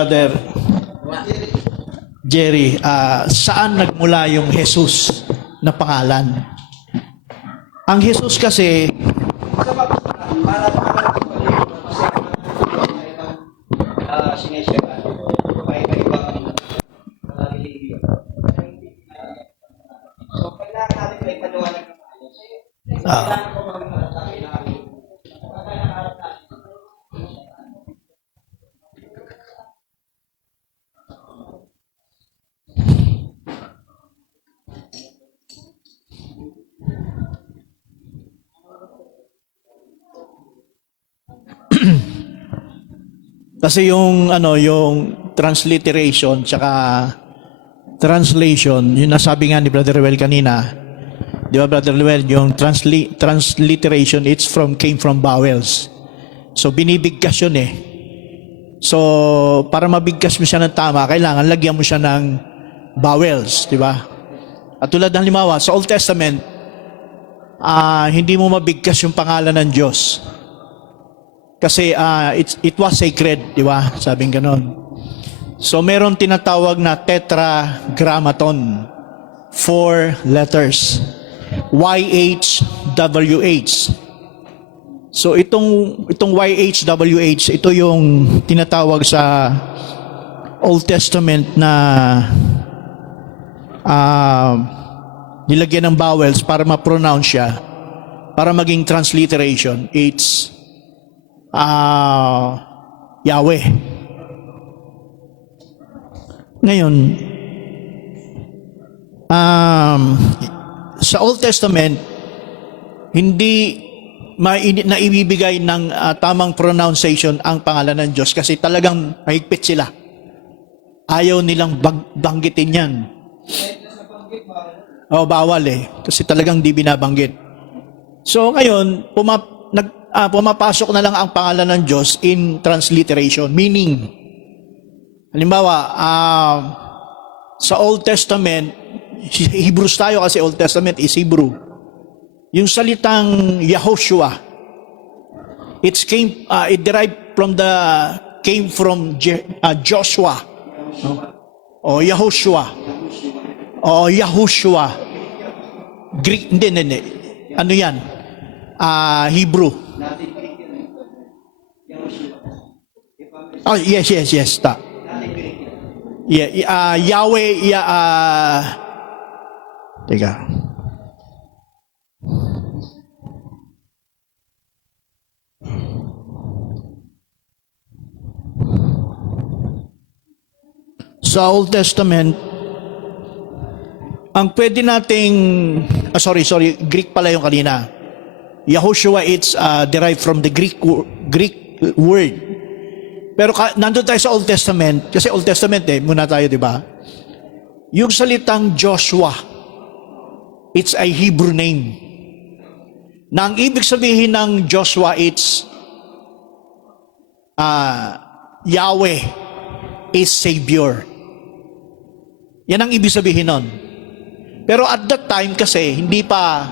Brother Jerry, saan nagmula yung Jesus na pangalan? Ang Jesus kasi, kasi yung yung transliteration tsaka translation, yung nasabi nga ni Brother Ruel kanina, di ba Brother Ruel, yung transliteration came from vowels. So binibigkas yun eh. So para mabigkas mo siya ng tama, kailangan lagyan mo siya ng vowels, di ba? At tulad ng halimbawa, sa Old Testament, hindi mo mabigkas yung pangalan ng Diyos. Kasi it was sacred, di ba? Sabing ganon. So meron tinatawag na tetragrammaton, 4 letters, YHWH. So itong YHWH, ito yung tinatawag sa Old Testament na nilagyan ng vowels para ma-pronounce siya, para maging transliteration. It's Yahweh. Ngayon, sa Old Testament, hindi naibibigay ng tamang pronunciation ang pangalan ng Diyos kasi talagang mahigpit sila. Ayaw nilang banggitin yan. Bawal eh. Kasi talagang di binabanggit. So ngayon, pumapasok na lang ang pangalan ng Diyos in transliteration. Meaning, halimbawa, sa Old Testament, Hebrews tayo kasi Old Testament is Hebrew. Yung salitang Yahoshua, it came from Joshua. O Yahoshua. O Yahushua. Greek, hindi. Ano yan? Hebrew. Oh, yes. Yeah, Yahweh, teka. Sa Old Testament, ang pwede nating, sorry, Greek pala yung kanina. Yahushua, it's derived from the Greek word. Pero nandun tayo sa Old Testament, kasi Old Testament muna tayo, di ba? Yung salitang Joshua, it's a Hebrew name. Na ang ibig sabihin ng Joshua, it's Yahweh is Savior. Yan ang ibig sabihin nun. Pero at that time kasi, hindi pa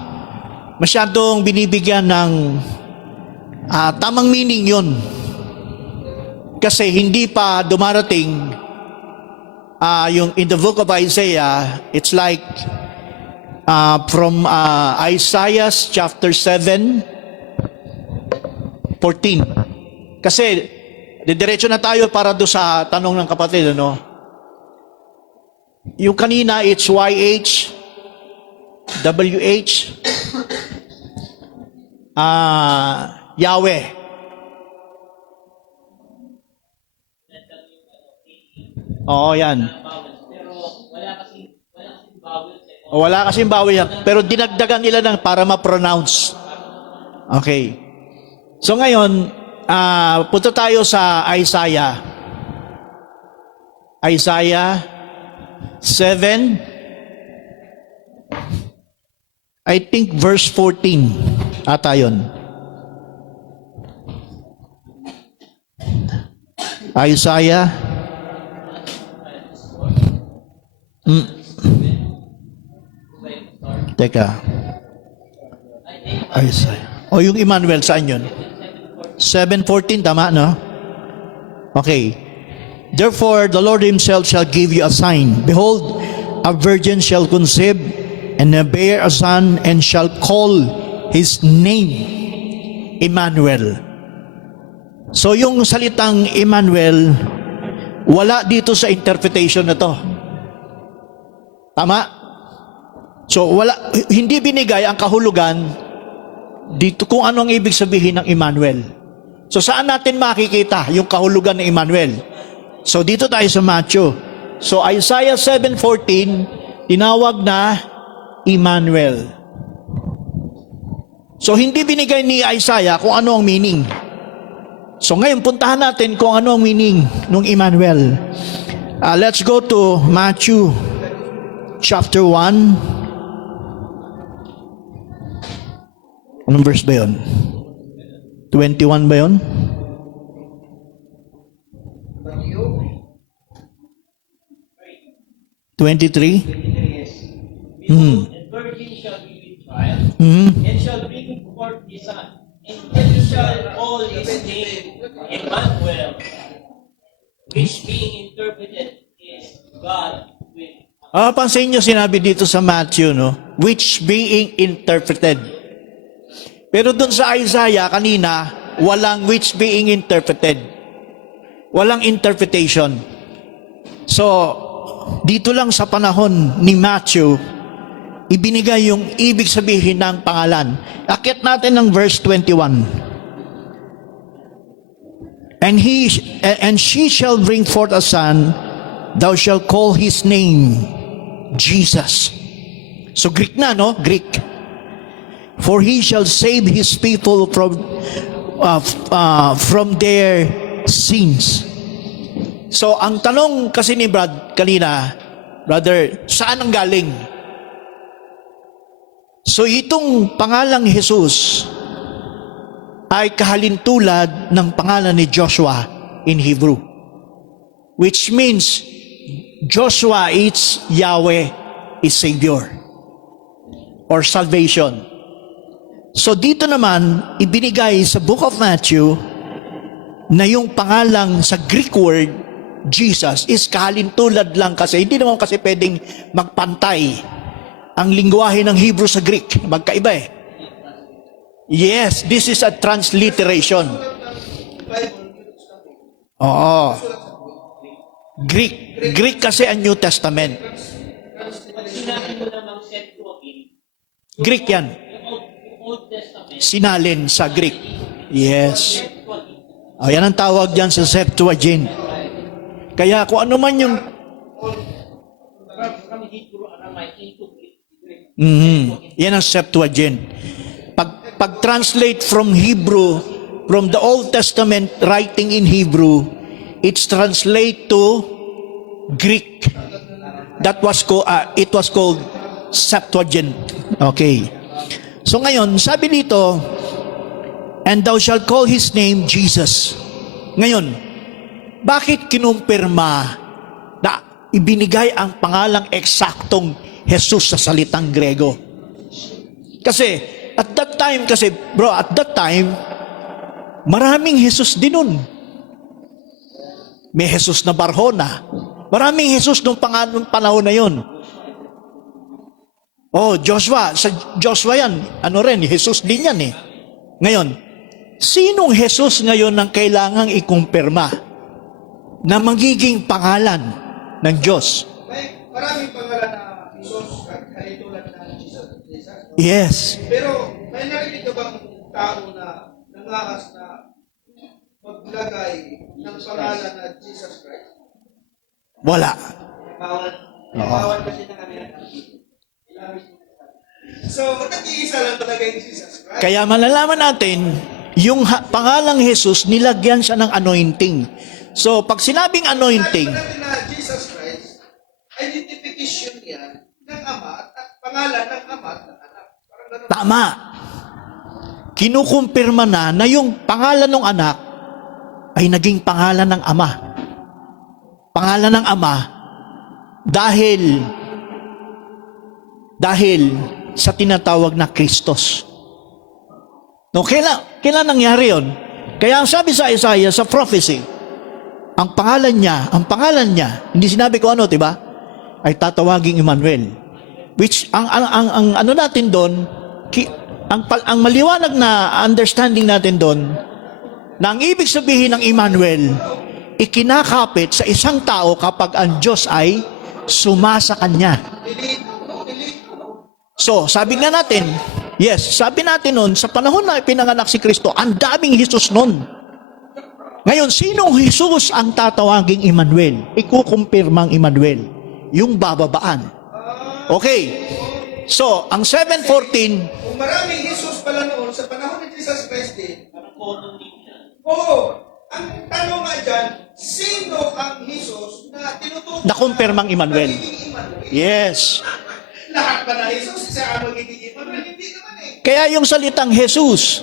masyadong binibigyan ng tamang meaning yun. Kasi hindi pa dumarating yung in the book of Isaiah, it's like from Isaiah chapter 7:14. Kasi didiretso na tayo para do sa tanong ng kapatid, ano? Yung kanina, it's YHWH, Yahweh. Oo, yan. Wala kasing bawal yan. Pero dinagdagan nila ng para ma-pronounce. Okay. So ngayon, punta tayo sa Isaiah. Isaiah 7, I think verse 14. Ata yun. Isaiah. Teka. Isaiah. O yung Emmanuel, saan yun? 7:14, tama, no? Okay. Therefore, the Lord himself shall give you a sign. Behold, a virgin shall conceive, and bear a son, and shall call his name Emmanuel. So yung salitang Emmanuel, wala dito sa interpretation na to. Tama? So wala, hindi binigay ang kahulugan dito kung ano ang ibig sabihin ng Emmanuel. So saan natin makikita yung kahulugan ng Emmanuel? So dito tayo sa Matthew. So Isaiah 7:14, tinawag na Emmanuel. So hindi binigay ni Isaiah kung ano ang meaning. So ngayon puntahan natin kung ano ang meaning ng Emmanuel. Let's go to Matthew chapter 1. Anong verse ba yun? 21 ba yun? Twenty-three? Behold, a virgin shall be with child, and shall bring forth a son, and he shall call his name Emmanuel, which being interpreted is God with us. Pansin nyo sinabi dito sa Matthew, no? Which being interpreted. Pero dun sa Isaiah kanina, walang which being interpreted. Walang interpretation. So, dito lang sa panahon ni Matthew, ibinigay yung ibig sabihin ng pangalan. Akit natin ng verse 21. And she shall bring forth a son, thou shalt call his name Jesus. So Greek na, no? Greek. For he shall save his people from their sins. So ang tanong kasi ni Brad kanina, brother, saan ang galing? So itong pangalang Jesus ay kahalintulad ng pangalan ni Joshua in Hebrew, which means Joshua is Yahweh is Savior or salvation. So dito naman ibinigay sa book of Matthew na yung pangalang sa Greek word Jesus is kahalintulad lang kasi hindi naman kasi pwedeng magpantay ang lingwahe ng Hebrew sa Greek. Magkaiba eh. Yes, this is a transliteration. Oo. Greek kasi ang New Testament. Sinabi mo namang Septuagint, Greek yan. yung Old Testament, Sinalin sa Greek. Yes. Septuagint. Yan ang tawag dyan sa Septuagint. Kaya kung ano man yung From Hebrew, Aramaic into Greek. yan ang Septuagint. Pag-translate from Hebrew, from the Old Testament writing in Hebrew, it's translate to Greek. That was it was called Septuagint. Okay. So ngayon, sabi dito, and thou shalt call his name Jesus. Ngayon, bakit kinumpirma na ibinigay ang pangalang eksaktong Jesus sa salitang Grego? Kasi, at that time, maraming Jesus din nun. May Jesus na Barjona. Maraming Jesus nung panahon na yun. Oh, Joshua. Sa Joshua yan, Jesus din yan eh. Ngayon, sinong Jesus ngayon ang kailangang ikumpirma na magiging pangalan ng Diyos? Maraming pangalan na Jesus kahitulad ng Jesus. Yes. Pero may narinig ka bang tao na nangakas na maglagay ng pangalan na Jesus Christ? Wala. Bawal kasi na kami. So, nag-iisa lang talaga yung Jesus Christ. Kaya malalaman natin, yung pangalang Jesus, nilagyan siya ng anointing. So, pag sinabing anointing, Sabi natin na Jesus Christ, identification yan ng Ama at pangalan ng Ama at ng Anak. Parang ganun. tama. Kinukumpirma na yung pangalan ng anak ay naging pangalan ng Ama. Pangalan ng Ama dahil sa tinatawag na Kristos. No, kailan nangyari yun? Kaya ang sabi sa Isaiah, sa prophecy, ang pangalan niya, hindi sinabi ko ano, 'di ba? Ay tatawaging Emmanuel. Which ang ano natin doon, ang maliwanag na understanding natin doon, na ang ibig sabihin ng Emmanuel, ikinakapit sa isang tao kapag ang Diyos ay sumasa kanya. So, sabi nga natin, sabi natin noon, sa panahon na pinanganak si Kristo, ang daming Jesus noon. Ngayon, sinong Jesus ang tatawaging Emmanuel? Ikukumpirmang Emmanuel, yung bababaan. Okay. So, ang 7:14, Kung maraming Jesus pala noon, sa panahon ni Jesus Christ din, Parang photo-nick siya. oo, ang tanong nga dyan, sino ang Jesus na tinutukoy na kumpirmang Emmanuel. magiging Emmanuel? Yes. Lahat ba na Jesus, isa ang magiging Emmanuel? Hindi naman eh. Kaya yung salitang Jesus,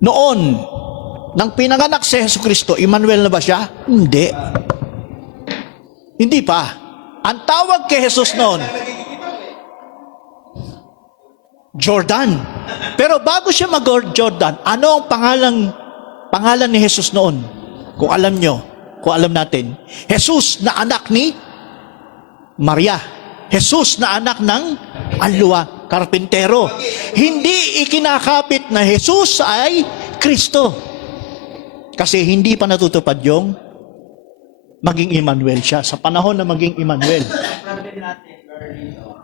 noon, nang pinanganak si Yesu Kristo, Emmanuel na ba siya? Hindi. Hindi pa. Ang tawag kay Jesus noon, Jordan. Pero bago siya mag-Jordan, ano ang pangalan ni Jesus noon? Kung alam nyo, kung alam natin. Jesus na anak ni Maria. Jesus na anak ng Alua, karpintero. Hindi ikinakapit na Jesus ay Kristo. Kasi hindi pa natutupad yung maging Emmanuel siya. Sa panahon na maging Emmanuel. Problem natin,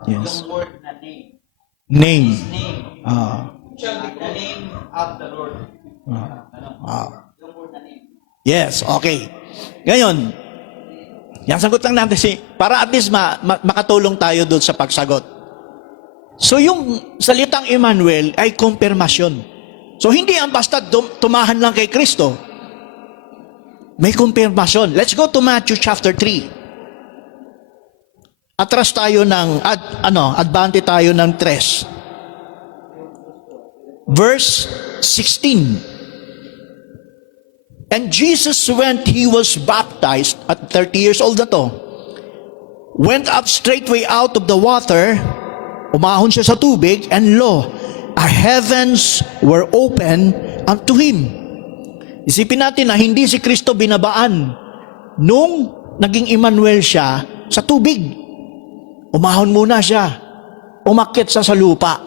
Yes. yung word na name. Name. His name. The name of the Lord. Yung word na name. Yes, okay. Ngayon, yan sagot lang natin para at least makatulong tayo doon sa pagsagot. So yung salitang Emmanuel ay kumpirmasyon. So hindi ang basta tumahan lang kay Kristo. May kumpirmasyon. Let's go to Matthew chapter 3. Atras tayo ng advante tayo ng 3. Verse 16. And Jesus, when he was baptized, at 30 years old na to, went up straightway out of the water, umahon siya sa tubig, and lo, our heavens were open unto him. Isipin natin na hindi si Kristo binabaan nung naging Emmanuel siya sa tubig. Umahon muna siya, umakyat sa lupa.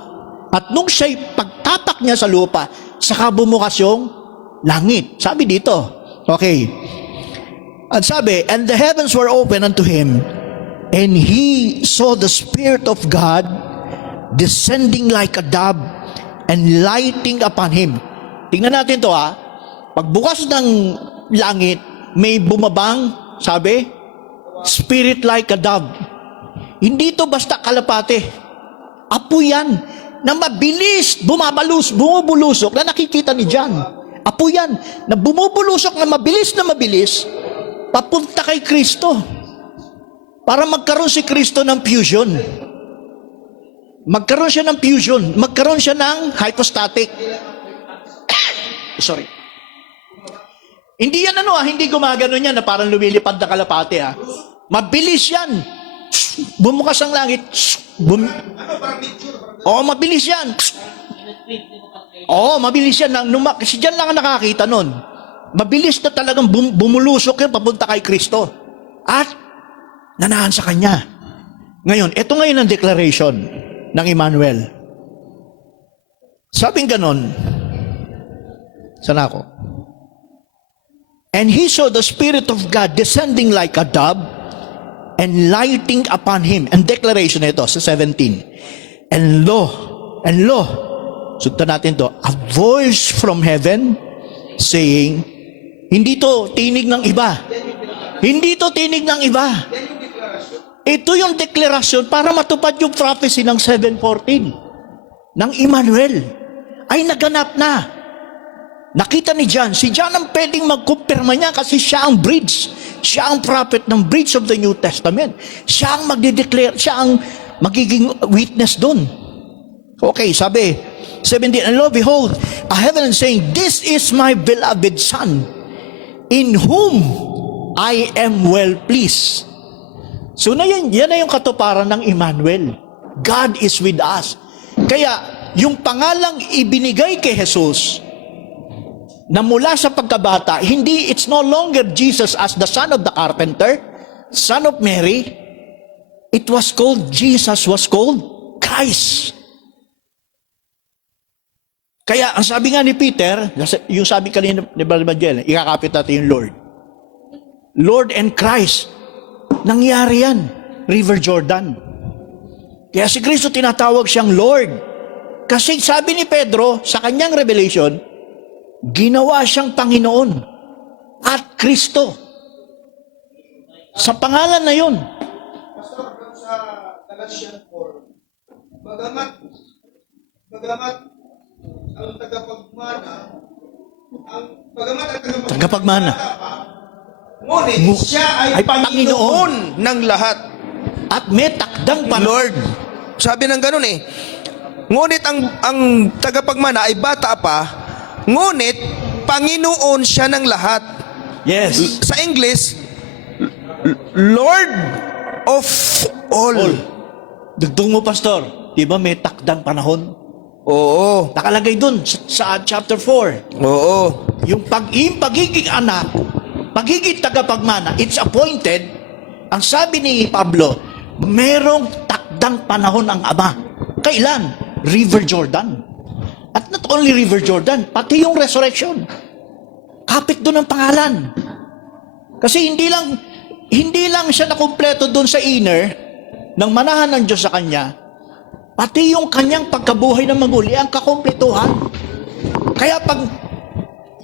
At nung siya'y pagtapak niya sa lupa, saka bumukas yung langit. Sabi dito. Okay. At sabi, and the heavens were open unto him, and he saw the Spirit of God descending like a dove and lighting upon him. Tingnan natin to Pagbukas ng langit, may bumabang, sabi, Spirit like a dove. Hindi to basta kalapate. Apoy yan, na mabilis, bumubulusok, na nakikita ni John. Apo yan, na bumubulusok na mabilis, papunta kay Kristo. Para magkaroon si Kristo ng fusion. Magkaroon siya ng fusion. Magkaroon siya ng hypostatic. Sorry. Hindi yan hindi gumagano yan na parang lumilipad na kalapate Mabilis yan. Bumukas ang langit. Mabilis yan. Mabilis yan. Si John lang ang nakakita nun. Mabilis na talagang bumulusok yan papunta kay Kristo. At nanahan sa Kanya. Ngayon, ito ngayon ang declaration ng Emmanuel. Sabing ganon, saan ako? And he saw the Spirit of God descending like a dove and lighting upon him. And declaration ito sa 17. And lo, sundan natin to, a voice from heaven saying, hindi to tinig ng iba. Hindi to tinig ng iba. Ito yung deklarasyon para matupad yung prophecy ng 7:14 ng Emmanuel. Ay naganap na. Nakita ni John. Si John ang pwedeng magkumpirma niya kasi siya ang bridge. Siya ang prophet ng bridge of the New Testament. Siya ang magdideclare, siya ang magiging witness doon. Okay, sabi, 17, and lo, behold, a heaven saying, this is my beloved Son, in whom I am well pleased. So yan na yung katuparan ng Emmanuel. God is with us. Kaya, yung pangalang ibinigay kay Jesus, na mula sa pagkabata, hindi, it's no longer Jesus as the son of the carpenter, son of Mary. It was called, Jesus was called Christ. Kaya, ang sabi nga ni Peter, yung sabi kanina ni Balmadiel, ikakapit natin yung Lord. Lord and Christ. Nangyari yan. River Jordan. Kaya si Kristo tinatawag siyang Lord. Kasi sabi ni Pedro, sa kanyang revelation, ginawa siyang Panginoon at Kristo. Sa pangalan na yun. Pastor, sa Galatians 4, bagamat ang tagapagmana, Tagapagmana. ngunit siya ay Panginoon ng lahat. At may takdang Lord. Sabi ng ganun eh. Ngunit ang tagapagmana ay bata pa, ngunit Panginoon siya ng lahat. Yes. Sa English, Lord of all. Dugtong mo, Pastor. Di ba may takdang panahon? Oo. Nakalagay dun sa chapter 4. Oo. Yung pagiging anak, pagiging tagapagmana, it's appointed. Ang sabi ni Pablo, merong takdang panahon ang Ama. Kailan? River Jordan. At not only River Jordan, pati yung resurrection. Kapit doon ang pangalan. Kasi hindi lang siya nakumpleto doon sa inner ng manahan ng Diyos sa kanya, pati yung kanyang pagkabuhay ng maguli ang kakumpletuhan. Kaya pag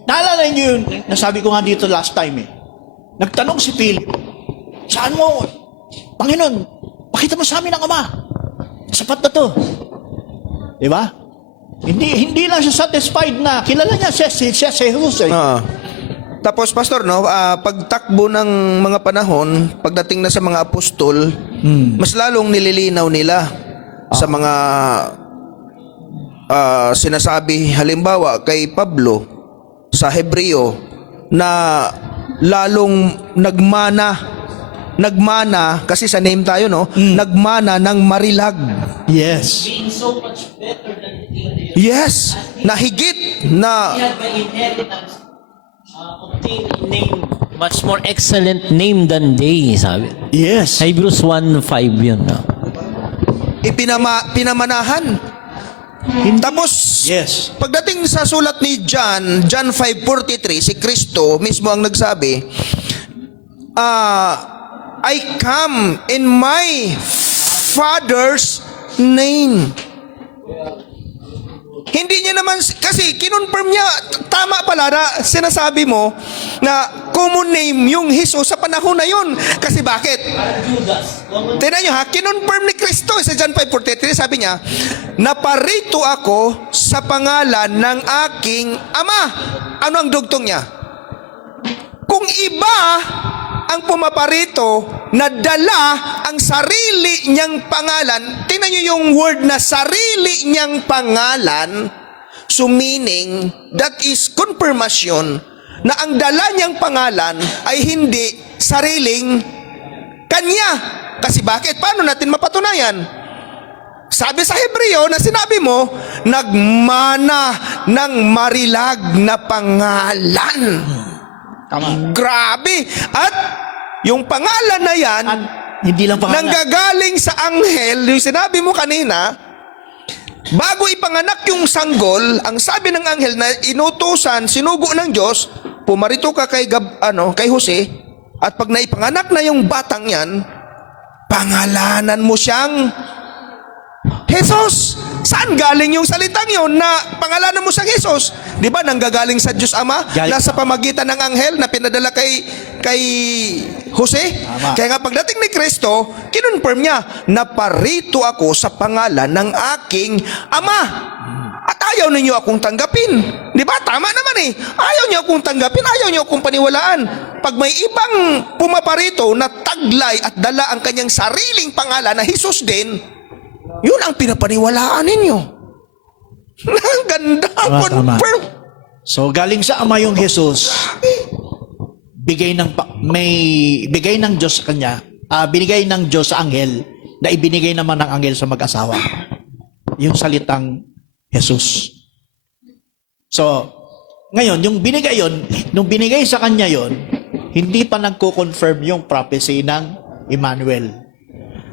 naalala niyo yun, nasabi ko nga dito last time nagtanong si Philip, saan mo, Panginoon, pakita mo sa amin ang Ama. Sapat na to. Diba? Hindi lang siya satisfied na kilala niya si Jesus. Tapos pastor, no, pagtakbo ng mga panahon, pagdating na sa mga apostol, mas lalong nililinaw nila sa mga sinasabi, halimbawa kay Pablo sa Hebreo, na lalong nagmana kasi sa name tayo, no, nagmana ng marilag. Yes. Being so much better than the angels. Yes, na higit na We have by inheritance obtained a name, much more excellent name than they, sabi. Yes. Hebrews 1:5 yun. No? pinamanahan. Tapos, Yes. pagdating sa sulat ni John 5:43, si Kristo mismo ang nagsabi, I come in my Father's name. Hindi niya naman, kasi kinonfirm niya, tama pala na sinasabi mo na common name yung Jesus sa panahon na yun. Kasi bakit? Judas. Tignan nyo ha, kinonfirm ni Kristo sa John 5:43, sabi niya, naparito ako sa pangalan ng aking Ama. Ano ang dugtong niya? Kung iba ang pumaparito na dala ang sarili niyang pangalan, tingnan niyo yung word na sarili niyang pangalan, so meaning, that is confirmation na ang dala niyang pangalan ay hindi sariling kanya. Kasi bakit? Paano natin mapatunayan? Sabi sa Hebreo na sinabi mo, nagmana ng marilag na pangalan. Tama. Grabe! At yung pangalan na yan, At hindi lang pangalan. nanggagaling sa anghel, yung sinabi mo kanina, bago ipanganak yung sanggol, ang sabi ng anghel na inutusan, sinugo ng Diyos, pumarito ka kay Jose, at pag naipanganak na yung batang yan, pangalanan mo siyang Jesus. Saan galing yung salitang yun na pangalanan mo siyang Jesus? Di ba nanggagaling sa Diyos Ama? Galing. Nasa pamagitan ng anghel na pinadala kay Jose? Tama. Kaya nga pagdating ni Kristo, kinonfirm niya, naparito ako sa pangalan ng aking Ama. At ayaw ninyo akong tanggapin. Di ba? Tama naman eh. Ayaw niyo akong tanggapin, ayaw niyo akong paniwalaan. Pag may ibang pumaparito na taglay at dala ang kanyang sariling pangalan na Jesus din, yun ang pinapaniwalaan ninyo. Ang ganda, Tama, tama. confirm. So galing sa Ama yung Jesus, bigay ng Diyos sa kanya, binigay ng Diyos sa anghel, na ibinigay naman ng anghel sa mag-asawa. Yung salitang Jesus. So, Ngayon, nung binigay sa kanya yon, hindi pa nagko-confirm yung prophecy ng Emmanuel.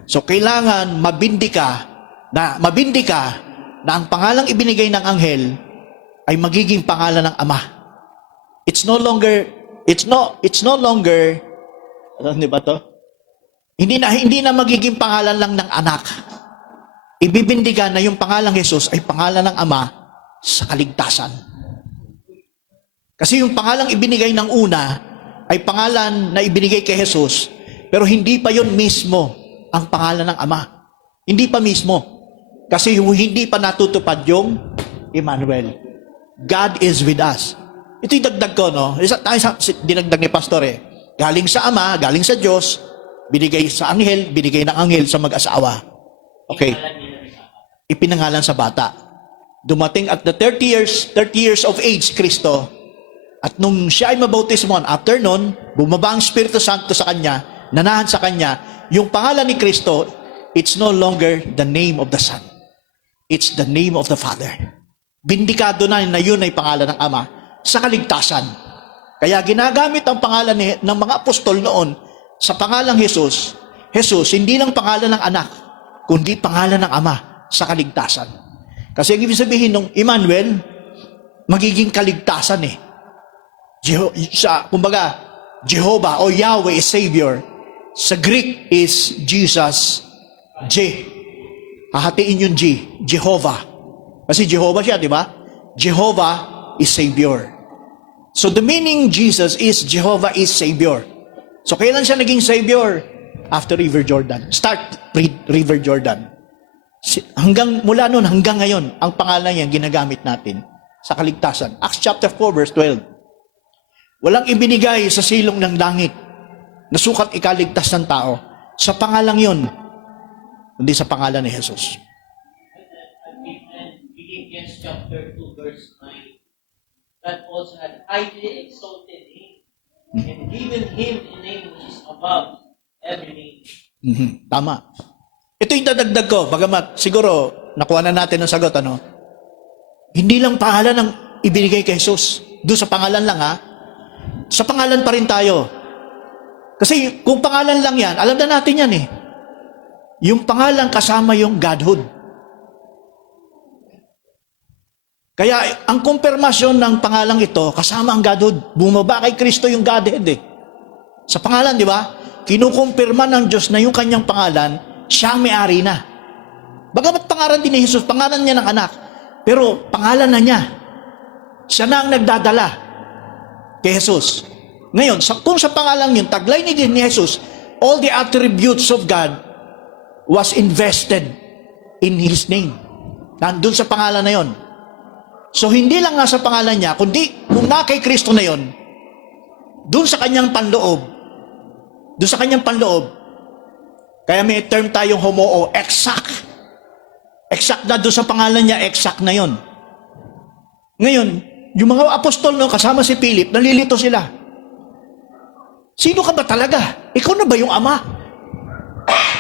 So, kailangan mabindi ka na ang pangalang ibinigay ng anghel ay magiging pangalan ng Ama. It's no longer, ano ba to? Hindi na magiging pangalan lang ng anak. Ibibindigan na yung pangalang Jesus ay pangalan ng Ama sa kaligtasan. Kasi yung pangalang ibinigay ng una ay pangalan na ibinigay kay Jesus, pero hindi pa yon mismo ang pangalan ng Ama. Hindi pa mismo. Kasi hindi pa natutupad yung Emmanuel. God is with us. Ito yung dagdag ko, no? Dinagdag ni Pastor eh. Galing sa Ama, galing sa Diyos, binigay ng anghel sa mag-asawa. Okay. Ipinangalan sa bata. Dumating at the 30 years of age, Kristo, at nung siya ay mabautismohan, after nun, bumaba ang Espiritu Santo sa kanya, nanahan sa kanya, yung pangalan ni Kristo, it's no longer the name of the Son. It's the name of the Father. Bindikado na yun ay pangalan ng Ama sa kaligtasan. Kaya ginagamit ang pangalan ng mga apostol noon sa pangalang Jesus, hindi lang pangalan ng anak, kundi pangalan ng Ama sa kaligtasan. Kasi ang ibig sabihin ng Emmanuel, magiging kaligtasan eh. Kumbaga, Jehovah o Yahweh is Savior. Sa Greek is Jesus, J. Hahatiin yung G, Jehovah. Kasi Jehovah siya, di ba? Jehovah is Savior. So the meaning Jesus is Jehovah is Savior. So kailan siya naging Savior? After River Jordan. Start River Jordan. Mula noon hanggang ngayon, ang pangalan niya ginagamit natin sa kaligtasan. Acts chapter 4 verse 12. Walang ibinigay sa silong ng langit na sukat ikaligtas ng tao sa pangalang yon, kundi sa pangalan ni Jesus. And Philippians chapter 2 verse 9, that also had highly exalted him and given him a name which is above every name. Tama. Ito yung dadagdag ko, bagamat siguro nakuha na natin ang sagot, ano? Hindi lang pangalan ang ibinigay kay Jesus. Doon sa pangalan lang, ha? Sa pangalan pa rin tayo. Kasi kung pangalan lang yan, alam na natin yan eh. Yung pangalan kasama yung Godhood. Kaya ang kumpirmasyon ng pangalang ito, kasama ang Godhood. Bumaba kay Kristo yung Godhead eh. Sa pangalan, di ba? Kinukumpirma ng Diyos na yung kanyang pangalan, siya ang may-ari na. Bagamat pangalan din ni Jesus, pangalan niya ng anak. Pero pangalan na niya. Siya na ang nagdadala kay Jesus. Ngayon, kung sa pangalan yun, taglay ni Jesus, all the attributes of God was invested in His name. Nandun sa pangalan na yun. So, hindi lang nga sa pangalan niya, kundi kung na kay Kristo na yun, dun sa kanyang panloob, kaya may term tayong homoo, exact. Exact na dun sa pangalan niya, exact na yun. Ngayon, yung mga apostol no, kasama si Philip, nalilito sila. Sino ka ba talaga? Ikaw na ba yung Ama?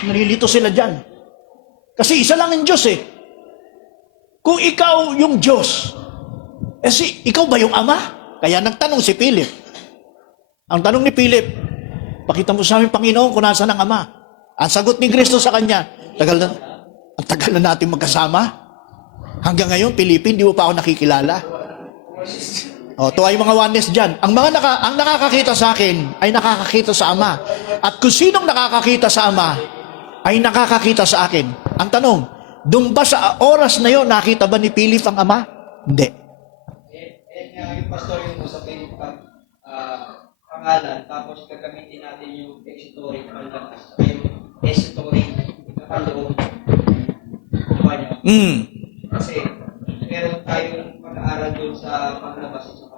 Nalilito sila dyan. Kasi isa lang ang Diyos eh. Kung ikaw yung Diyos, ikaw ba yung Ama? Kaya nagtanong si Philip. Ang tanong ni Philip, pakita mo sa amin, Panginoon, kung nasa ng Ama. Ang sagot ni Kristo sa kanya, ang tagal na natin magkasama. Hanggang ngayon, Philippine, di mo pa ako nakikilala. Ito ay mga oneness dyan. Ang nakakakita sa akin ay nakakakita sa Ama. At kung sinong nakakakita sa Ama ay nakakakita sa akin. Ang tanong, doon ba sa oras na yon nakita ba ni Philip ang Ama? Hindi. Yung pastor yung usapin pangalan, tapos gagamitin natin yung exitory panlakas. Yung exitory panloob. Kasi meron tayong pag-aaral doon sa paglabas sa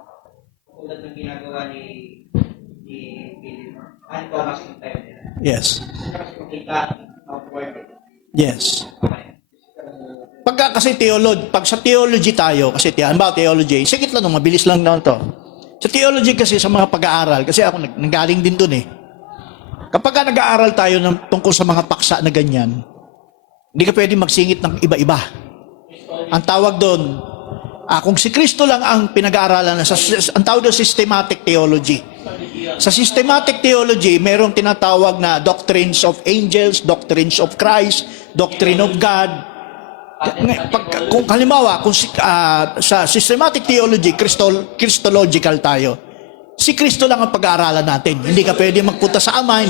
tulad ng ginagawa ni Philip. Ano ba kasi yung time nila? Yes. Kasi makita ang word. Yes. Kasi pag sa theology tayo, kasi theology, sigit lang, mabilis lang naman to. Sa theology kasi, sa mga pag-aaral, kasi ako nanggaling din dun eh. Kapag nag-aaral tayo tungkol sa mga paksa na ganyan, hindi ka pwede magsingit ng iba-iba. Ang tawag doon Kung si Kristo lang ang pinag-aaralan, ang tawag doon systematic theology. Sa systematic theology, merong tinatawag na doctrines of angels, doctrines of Christ, doctrine of God. Kung halimbawa, sa systematic theology, Christological tayo. Si Kristo lang ang pag-aaralan natin. Hindi ka pwede magpunta sa Ama,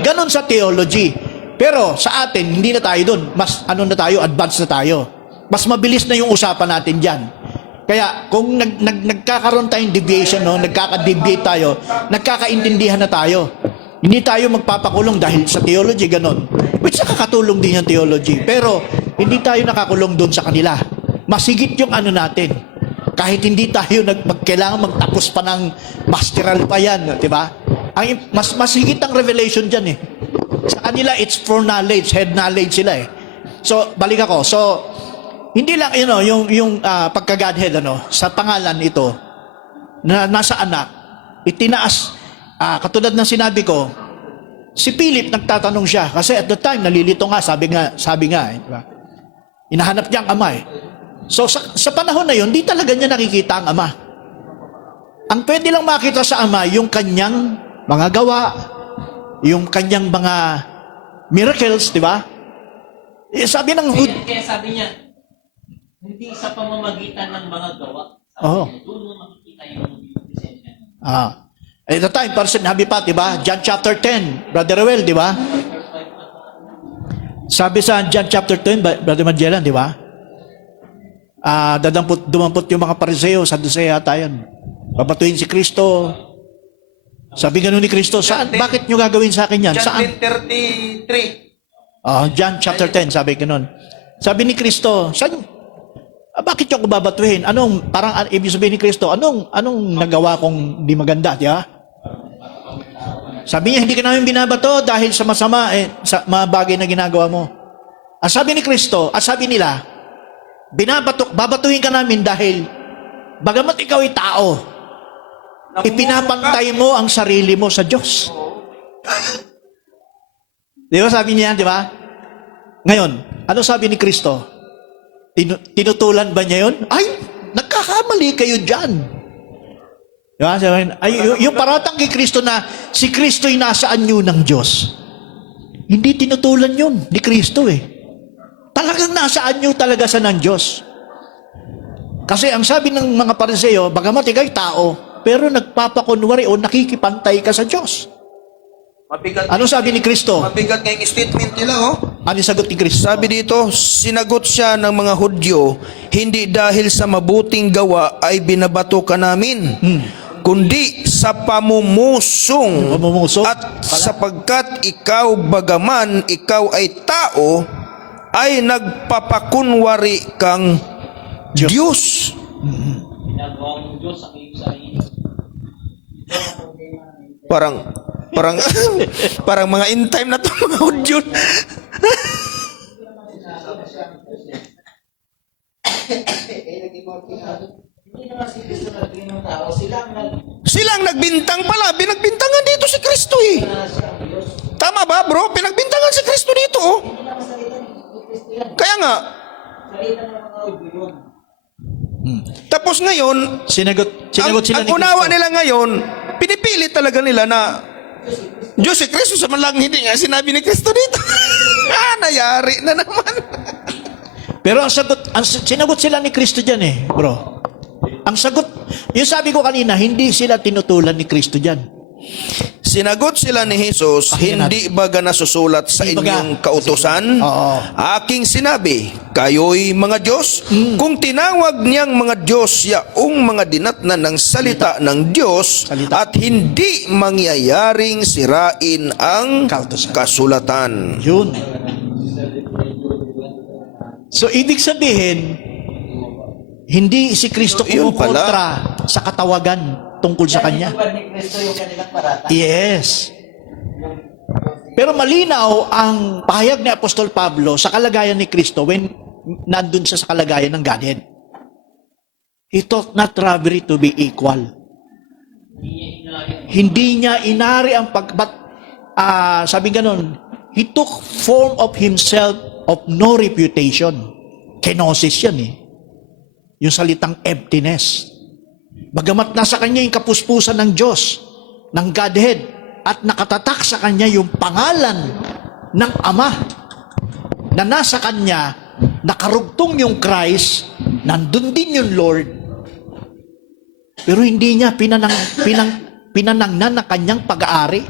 ganon sa theology. Pero sa atin, hindi na tayo doon. Mas advanced na tayo. Mas mabilis na yung usapan natin diyan. Kaya kung nagkakaroon tayong deviation, nagkaka-deviate tayo, nagkakaintindihan na tayo. Hindi tayo magpapakulong dahil sa theology ganon. Which nakakatulong din yung theology. Pero hindi tayo nakakulong doon sa kanila. Masigit yung natin. Kahit hindi tayo kailangan magtapos pa ng masteral pa yan, di ba? Mas masigit ang revelation dyan eh. Sa kanila, it's for knowledge, head knowledge sila eh. So, balik ako. So, hindi lang, yung pagka-Godhead, sa pangalan ito, na nasa anak, itinaas, katulad ng sinabi ko, si Philip nagtatanong siya, kasi at the time, nalilito nga, sabi nga eh, di ba? Hinahanap niya ang ama eh. So, sa panahon na yun, di talaga niya nakikita ang ama. Ang pwede lang makita sa ama, yung kanyang mga gawa, yung kanyang mga miracles, di ba? Sabi ng Kaya sabi niya, hindi sa pamamagitan ng mga gawa. Doon mo makikita yung presensya. At the time, para sinabi pa, di ba? John chapter 10, Brother Reuel, di ba? Sabi sa John chapter 10, Brother Magellan, di ba? Dumampot yung mga pariseo, Sadduceo yata yan. Babatuhin si Kristo. Sabi ganun ni Kristo, saan? Bakit nyo gagawin sa akin yan? Saan? John 10:33. John chapter 10, sabi ganun. Sabi ni Kristo, saan? Bakit nyo ako babatuhin? Parang ibig sabihin ni Kristo, anong nagawa kong di maganda, di ba? Sabi niya, hindi ka namin binabato dahil sa masama, sa mga bagay na ginagawa mo. Ang sabi ni Kristo, at sabi nila, babatuhin ka namin dahil bagamat ikaw ay tao, ipinapantay mo ang sarili mo sa Diyos. Di ba sabi niya, di ba? Ngayon, ano sabi ni Kristo? Tinutulan ba niya yun? Ay, nagkakamali kayo dyan. Di ba? Yung paratang kay Kristo na si Kristo'y nasa anyo ng Diyos. Hindi tinutulan yun ni Kristo eh. Talagang nasaan nyo talaga sa ng Diyos. Kasi ang sabi ng mga pariseo, bagamat ikaw'y tao, pero nagpapakunwari o nakikipantay ka sa Diyos. Ano sabi ni Kristo? Mabigat ngayong statement nila, Ano sagot ni Kristo? Sabi dito, sinagot siya ng mga Hudyo, hindi dahil sa mabuting gawa ay binabato ka namin, kundi sa pamumusong. At sapagkat ikaw, bagaman ikaw ay tao, ay nagpapakunwari kang Diyos. Ginagawa ng Diyos sa iyong sarili. Parang mga in time na to mga Hudyo. Silang nagbintang pala. Binagbintangan dito si Kristo eh. Tama ba bro? Pinagbintangan si Kristo dito oh. Kaya nga. Tapos ngayon, sinagot sila ang ni Kristo. unawa nila ngayon, pinipilit talaga nila na Diyos si Kristo sa malang hindi nga sinabi ni Kristo dito. Nayari na naman. Pero sinagot sila ni Kristo dyan eh, bro. Ang sagot, yung sabi ko kanina, hindi sila tinutulan ni Kristo dyan. Sinagot sila ni Jesus, hindi baga nasusulat sa inyong kautusan? Aking sinabi, kayo'y mga Diyos. Kung tinawag niyang mga Diyos yaong mga dinatnan ng salita ng Diyos at hindi mangyayaring sirain ang kasulatan. Yun. So, ibig sabihin, hindi si Kristo Yun kumukontra sa katawagan tungkol sa Kanya. Ni Kristo yung kanilang paratang. Yes. Pero malinaw ang pahayag ni Apostol Pablo sa kalagayan ni Kristo when nandun siya sa kalagayan ng Godhead. He thought not robbery to be equal. Hindi niya inari ang sabi ganon, he took form of himself of no reputation. Kenosis yan eh. Yung salitang emptiness. Bagamat nasa kanya yung kapuspusan ng Diyos, ng Godhead, at nakatatak sa kanya yung pangalan ng Ama, na nasa kanya, nakarugtong yung Christ, nandun din yung Lord, pero hindi niya pinanangnan na kanyang pag-aari.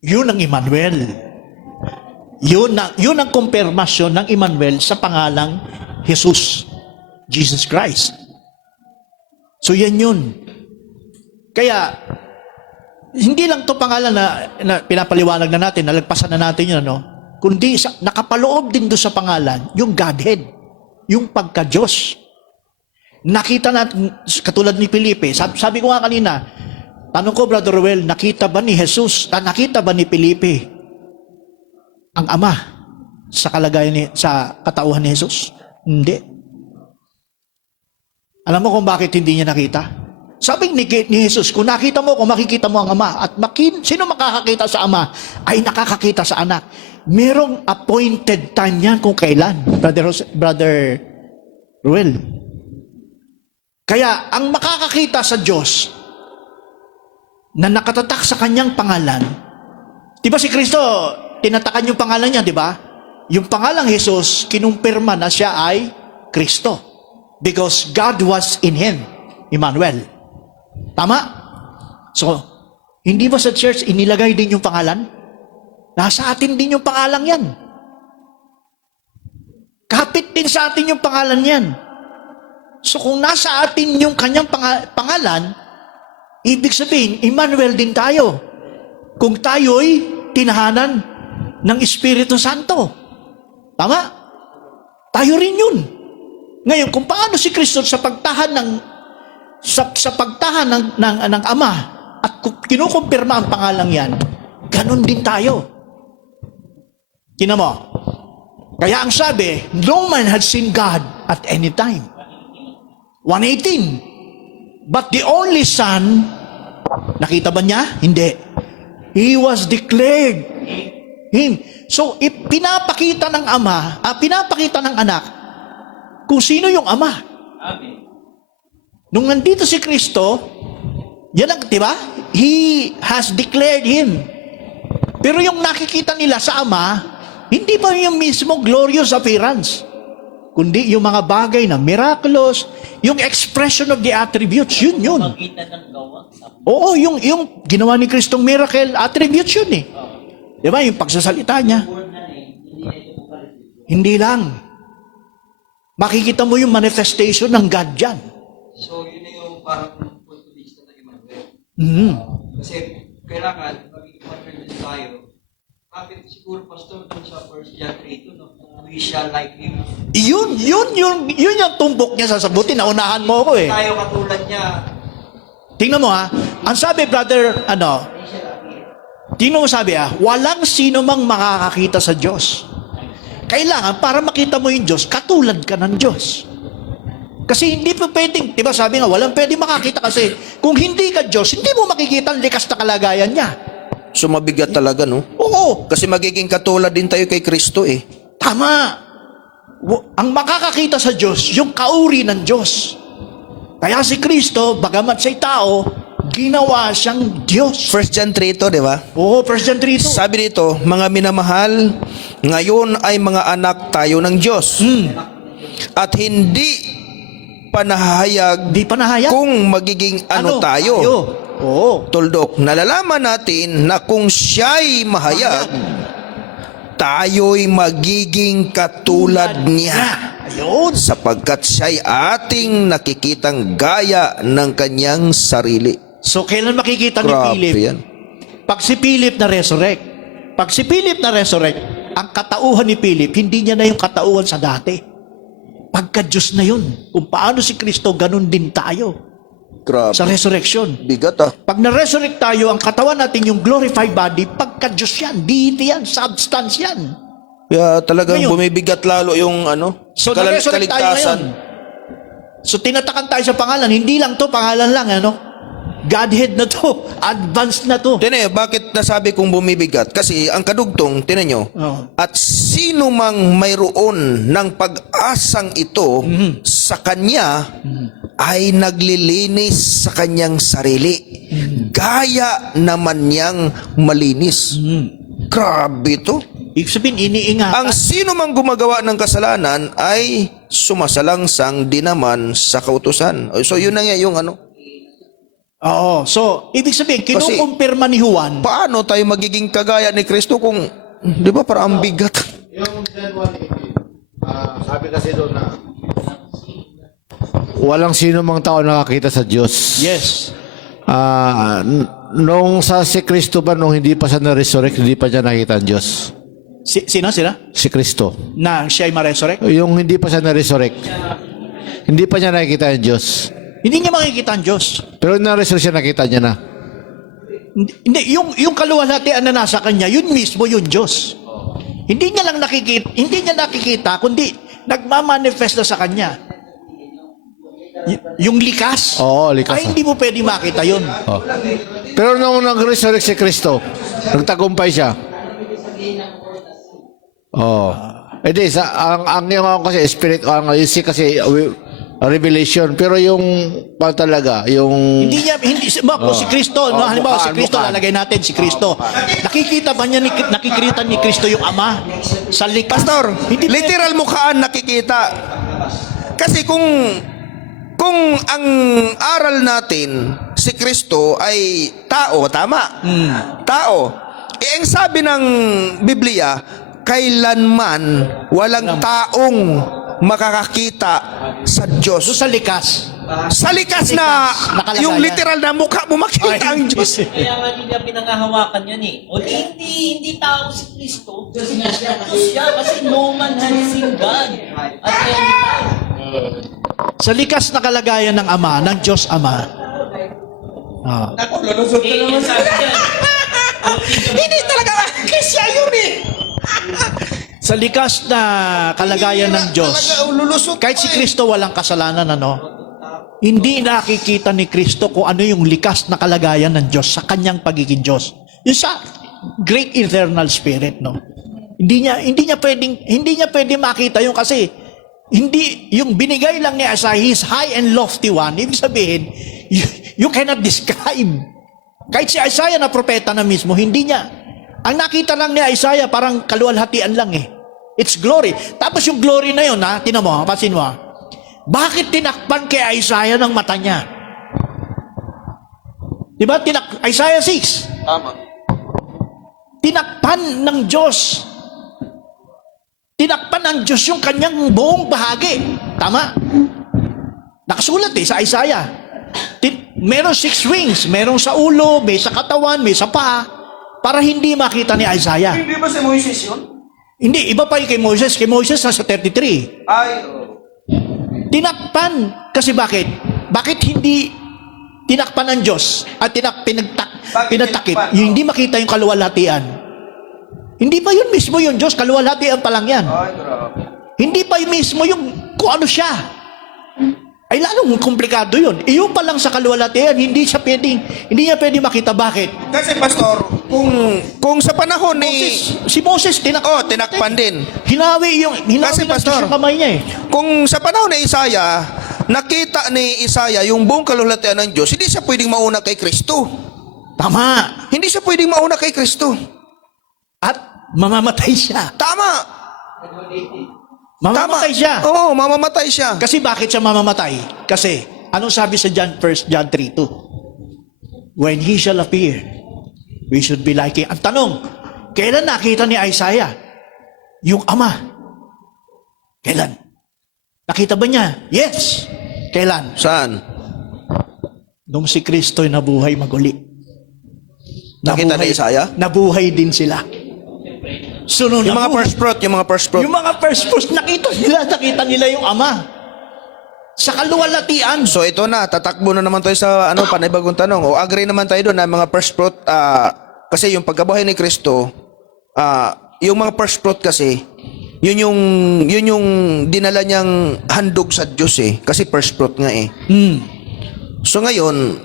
Yun ang Emmanuel. Yun ang kumpirmasyon ng Emmanuel sa pangalang Jesus, Jesus Christ. So yan yun. Kaya, hindi lang to pangalan na pinapaliwanag na natin, nalagpasan na natin yun, ano? Kundi nakapaloob din doon sa pangalan, yung Godhead, yung pagka-Diyos. Nakita natin, katulad ni Felipe, sabi ko nga kanina, tanong ko, Brother Ruel, nakita ba ni Jesus, nakita ba ni Felipe ang Ama sa kalagayan sa katauhan ni Jesus? Hindi. Alam mo kung bakit hindi niya nakita? Sabi ni Jesus, kung nakita mo, kung makikita mo ang Ama, at sino makakakita sa Ama, ay nakakakita sa Anak. Merong appointed time yan kung kailan, Brother Ruel. Kaya, ang makakakita sa Diyos, na nakatatak sa kanyang pangalan, di ba si Kristo, tinatakan yung pangalan niya, di ba? Yung pangalang Jesus, kinumpirma na siya ay Kristo. Because God was in Him, Emmanuel. Tama? So, hindi ba sa church inilagay din yung pangalan? Nasa atin din yung pangalan yan. Kapit din sa atin yung pangalan yan. So, kung nasa atin yung kanyang pangalan, ibig sabihin, Emmanuel din tayo. Kung tayo'y tinahanan ng Espiritu Santo. Tama? Tayo rin yun. Ngayon, kung paano si Kristo sa pagtahan ng Ama at kinukumpirma ang pangalang yan, ganun din tayo. Tingnan mo. Kaya ang sabi, no man had seen God at any time. 1:18. But the only Son, nakita ba niya? Hindi. He was declared Him. So, pinapakita ng Ama, pinapakita ng Anak, kung sino yung Ama. Amen. Nung nandito si Kristo, yan ang, di ba? He has declared Him. Pero yung nakikita nila sa Ama, hindi pa yung mismo glorious appearance, kundi yung mga bagay na miraculous, yung expression of the attributes, yun. Makita ng gawa. Oo, yung ginawa ni Kristong miracle, attributes yun eh. Di ba? Yung pagsasalita niya. Hindi lang. Makikita mo yung manifestation ng God dyan. So, yun na yung parang punto-lista ng Emmanuel. Mm-hmm. Kasi kailangan, magiging Emmanuel din tayo. Kapit siguro, Pastor, dun sa 1 John 3:2, no? We shall like Him. Yun yung tumbok niya sasabutin. Naunahan mo ko eh. Tayo katulad niya. Tingnan mo ha. Ang sabi, brother, tingnan mo sabi walang sino mang makakakita sa Diyos. Kailangan, para makita mo yung Diyos, katulad ka ng Diyos. Kasi hindi pa pwedeng, di ba sabi nga, walang pwedeng makakita kasi kung hindi ka Diyos, hindi mo makikita ang likas na kalagayan niya. So mabigat talaga, no? Oo. Kasi magiging katulad din tayo kay Kristo eh. Tama. Ang makakakita sa Diyos, yung kauri ng Diyos. Kaya si Kristo, bagamat siya'y tao, ginawa siyang Diyos. 1 John 3 to, di ba? Oo, 1 John 3 to. Sabi dito, mga minamahal, ngayon ay mga anak tayo ng Diyos. At hindi panahayag Di pa nahayag. kung magiging ano tayo. Oo. Tuldok, nalalaman natin na kung siya'y mahayag, tayo'y magiging katulad niya. Ayun. Sapagkat siya'y ating nakikitang gaya ng kanyang sarili. So, kailan makikita ni Grabe Philip? yan. Pag si Philip na resurrect. Pag si Philip na resurrect, ang katauhan ni Philip, hindi niya na yung katauhan sa dati. Pagka-Diyos na yun. Kung paano si Kristo, ganun din tayo. Grabe. Sa resurrection. Bigat Pag na-resurrect tayo, ang katawan natin, yung glorified body, pagka-Diyos yan, deity yan, substance yan. Kaya talagang Ngayon, bumibigat lalo yung So, na-resurrect tayo ngayon. So, tinatakan tayo sa pangalan. Hindi lang to pangalan lang, Godhead na to. Advanced na to. Tinan nyo, bakit nasabi kong bumibigat? Kasi ang kadugtong, tinan nyo, Oh. at sino mang mayroon ng pag-asang ito sa kanya ay naglilinis sa kanyang sarili. Gaya naman niyang malinis. Grabe to. Ibig sabihin, iniingatan. Ang sino mang gumagawa ng kasalanan ay sumasalangsang din naman sa kautusan. So yun na nga yung ano. Oo. So, ibig sabihin, kinukumpirma ni Juan. Paano tayo magiging kagaya ni Kristo kung, di ba, parang ang bigat? Yung John 1:18, sabi kasi doon na walang sino mang tao nakakita sa Diyos. Yes. Nung sa si Kristo ba, nung hindi pa siya na-resurrect, hindi pa niya nakita ang Diyos? Sino sila? Si Kristo. Na siya ay ma-resurrect? Yung hindi pa siya na-resurrect, hindi pa niya nakikita ang Diyos. Hindi niya makikita ang Diyos. Pero na-resurrect siya, nakita niya na. Hindi, yung kaluwalhatian na nasa kanya, yun mismo yung Diyos. Hindi niya nakikita, kundi nagmamanifest na sa kanya. Yung likas. Oo, likas. Ay, hindi mo pwede makita yun. Oh. Pero nung nag-resurrect si Kristo, nagtagumpay siya. Oh. Hindi, ang yung kasi spirit, ang si kasi revelation, pero yung talaga, yung Hindi si Kristo, no, halimbawa si Kristo, lalagay natin si Kristo. Nakikita ba niya, nakikita ni Kristo yung Ama? Sa likas. Pastor, Hindi literal mukhaan nakikita. Kasi kung ang aral natin, si Kristo ay tao, tama? Tao. Eh, ang sabi ng Biblia, kailanman walang taong makakakita sa Diyos. So, sa likas. Sa likas na nakalagayan. yung literal na mukha mo makita ang Diyos. Kaya nga hindi niya pinangahawakan yan eh. O hindi tao si Kristo. Diyos siya kasi no man has seen God at any time. Sa likas na kalagayan ng Ama, ng Diyos Ama. Ah. Sabi niya, Hindi talaga siya yun eh. Sa likas na kalagayan ng Diyos, Lulusot kahit si Kristo walang kasalanan, hindi nakikita ni Kristo kung ano yung likas na kalagayan ng Diyos sa kanyang pagiging Diyos. Yung sa great eternal spirit, no? Hindi niya pwedeng makita yung kasi hindi yung binigay lang ni Isaiah, his high and lofty one. Ibig sabihin, you cannot describe. Kahit si Isaiah na propeta na mismo, hindi niya. Ang nakita lang ni Isaiah parang kaluwalhatian lang eh. It's glory. Tapos yung glory na yun, tinan mo, pasin mo. Bakit tinakpan kay Isaiah ng mata niya? Diba? Isaiah 6. Tama. Tinakpan ng Diyos. Tinakpan ng Diyos yung kanyang buong bahagi. Tama? Nakasulat sa Isaiah. Meron 6 wings. Meron sa ulo, may sa katawan, may sa paa. Para hindi makita ni Isaiah. Hindi ba si Moises yun? Hindi, iba pa yung kay Moses. Kay Moses nasa 33. Ay, Tinakpan. Kasi bakit? Bakit hindi tinakpan ng Diyos at pinatakip? Yung hindi makita yung kaluwalhatian. Hindi pa yun mismo yung Diyos, kaluwalhatian pa lang yan. Hindi pa yun mismo yung kung ano siya. Ay lalong komplikado yun. Iyon pa lang sa kaluwalhatian, hindi niya pwedeng makita. Bakit? kasi pastor, kung sa panahon ni Si Moses, tinakpan din. hinawi Kasi, ng Diyos Pastor, yung kamay niya eh. Kung sa panahon ni Isaiah, nakita ni Isaiah yung buong kaluwalhatian ng Diyos, hindi siya pwedeng mauna kay Kristo. Tama. Hindi siya pwedeng mauna kay Kristo. At mamamatay siya. Tama. Mamamatay siya. Oo, mamamatay siya. Kasi bakit siya mamamatay? Kasi, anong sabi sa John 3:2? When He shall appear, we should be like Him. Ang tanong, kailan nakita ni Isaiah yung Ama? Kailan? Nakita ba niya? Yes. Kailan? Saan? Nung si Kristo'y nabuhay maguli. Nakita ni Isaiah? Nabuhay din sila. Sunod Yung mga first fruit, yung mga first fruit. Yung mga first fruits, nakita nila yung Ama. Sa kaluwalhatian. So ito na, tatakbo na naman tayo sa panibagong tanong. O agree naman tayo doon na mga first fruit, kasi yung pagkabuhay ni Kristo, yung mga first fruit kasi, yun yung dinala niyang handog sa Diyos eh. Kasi first fruit nga eh. So ngayon,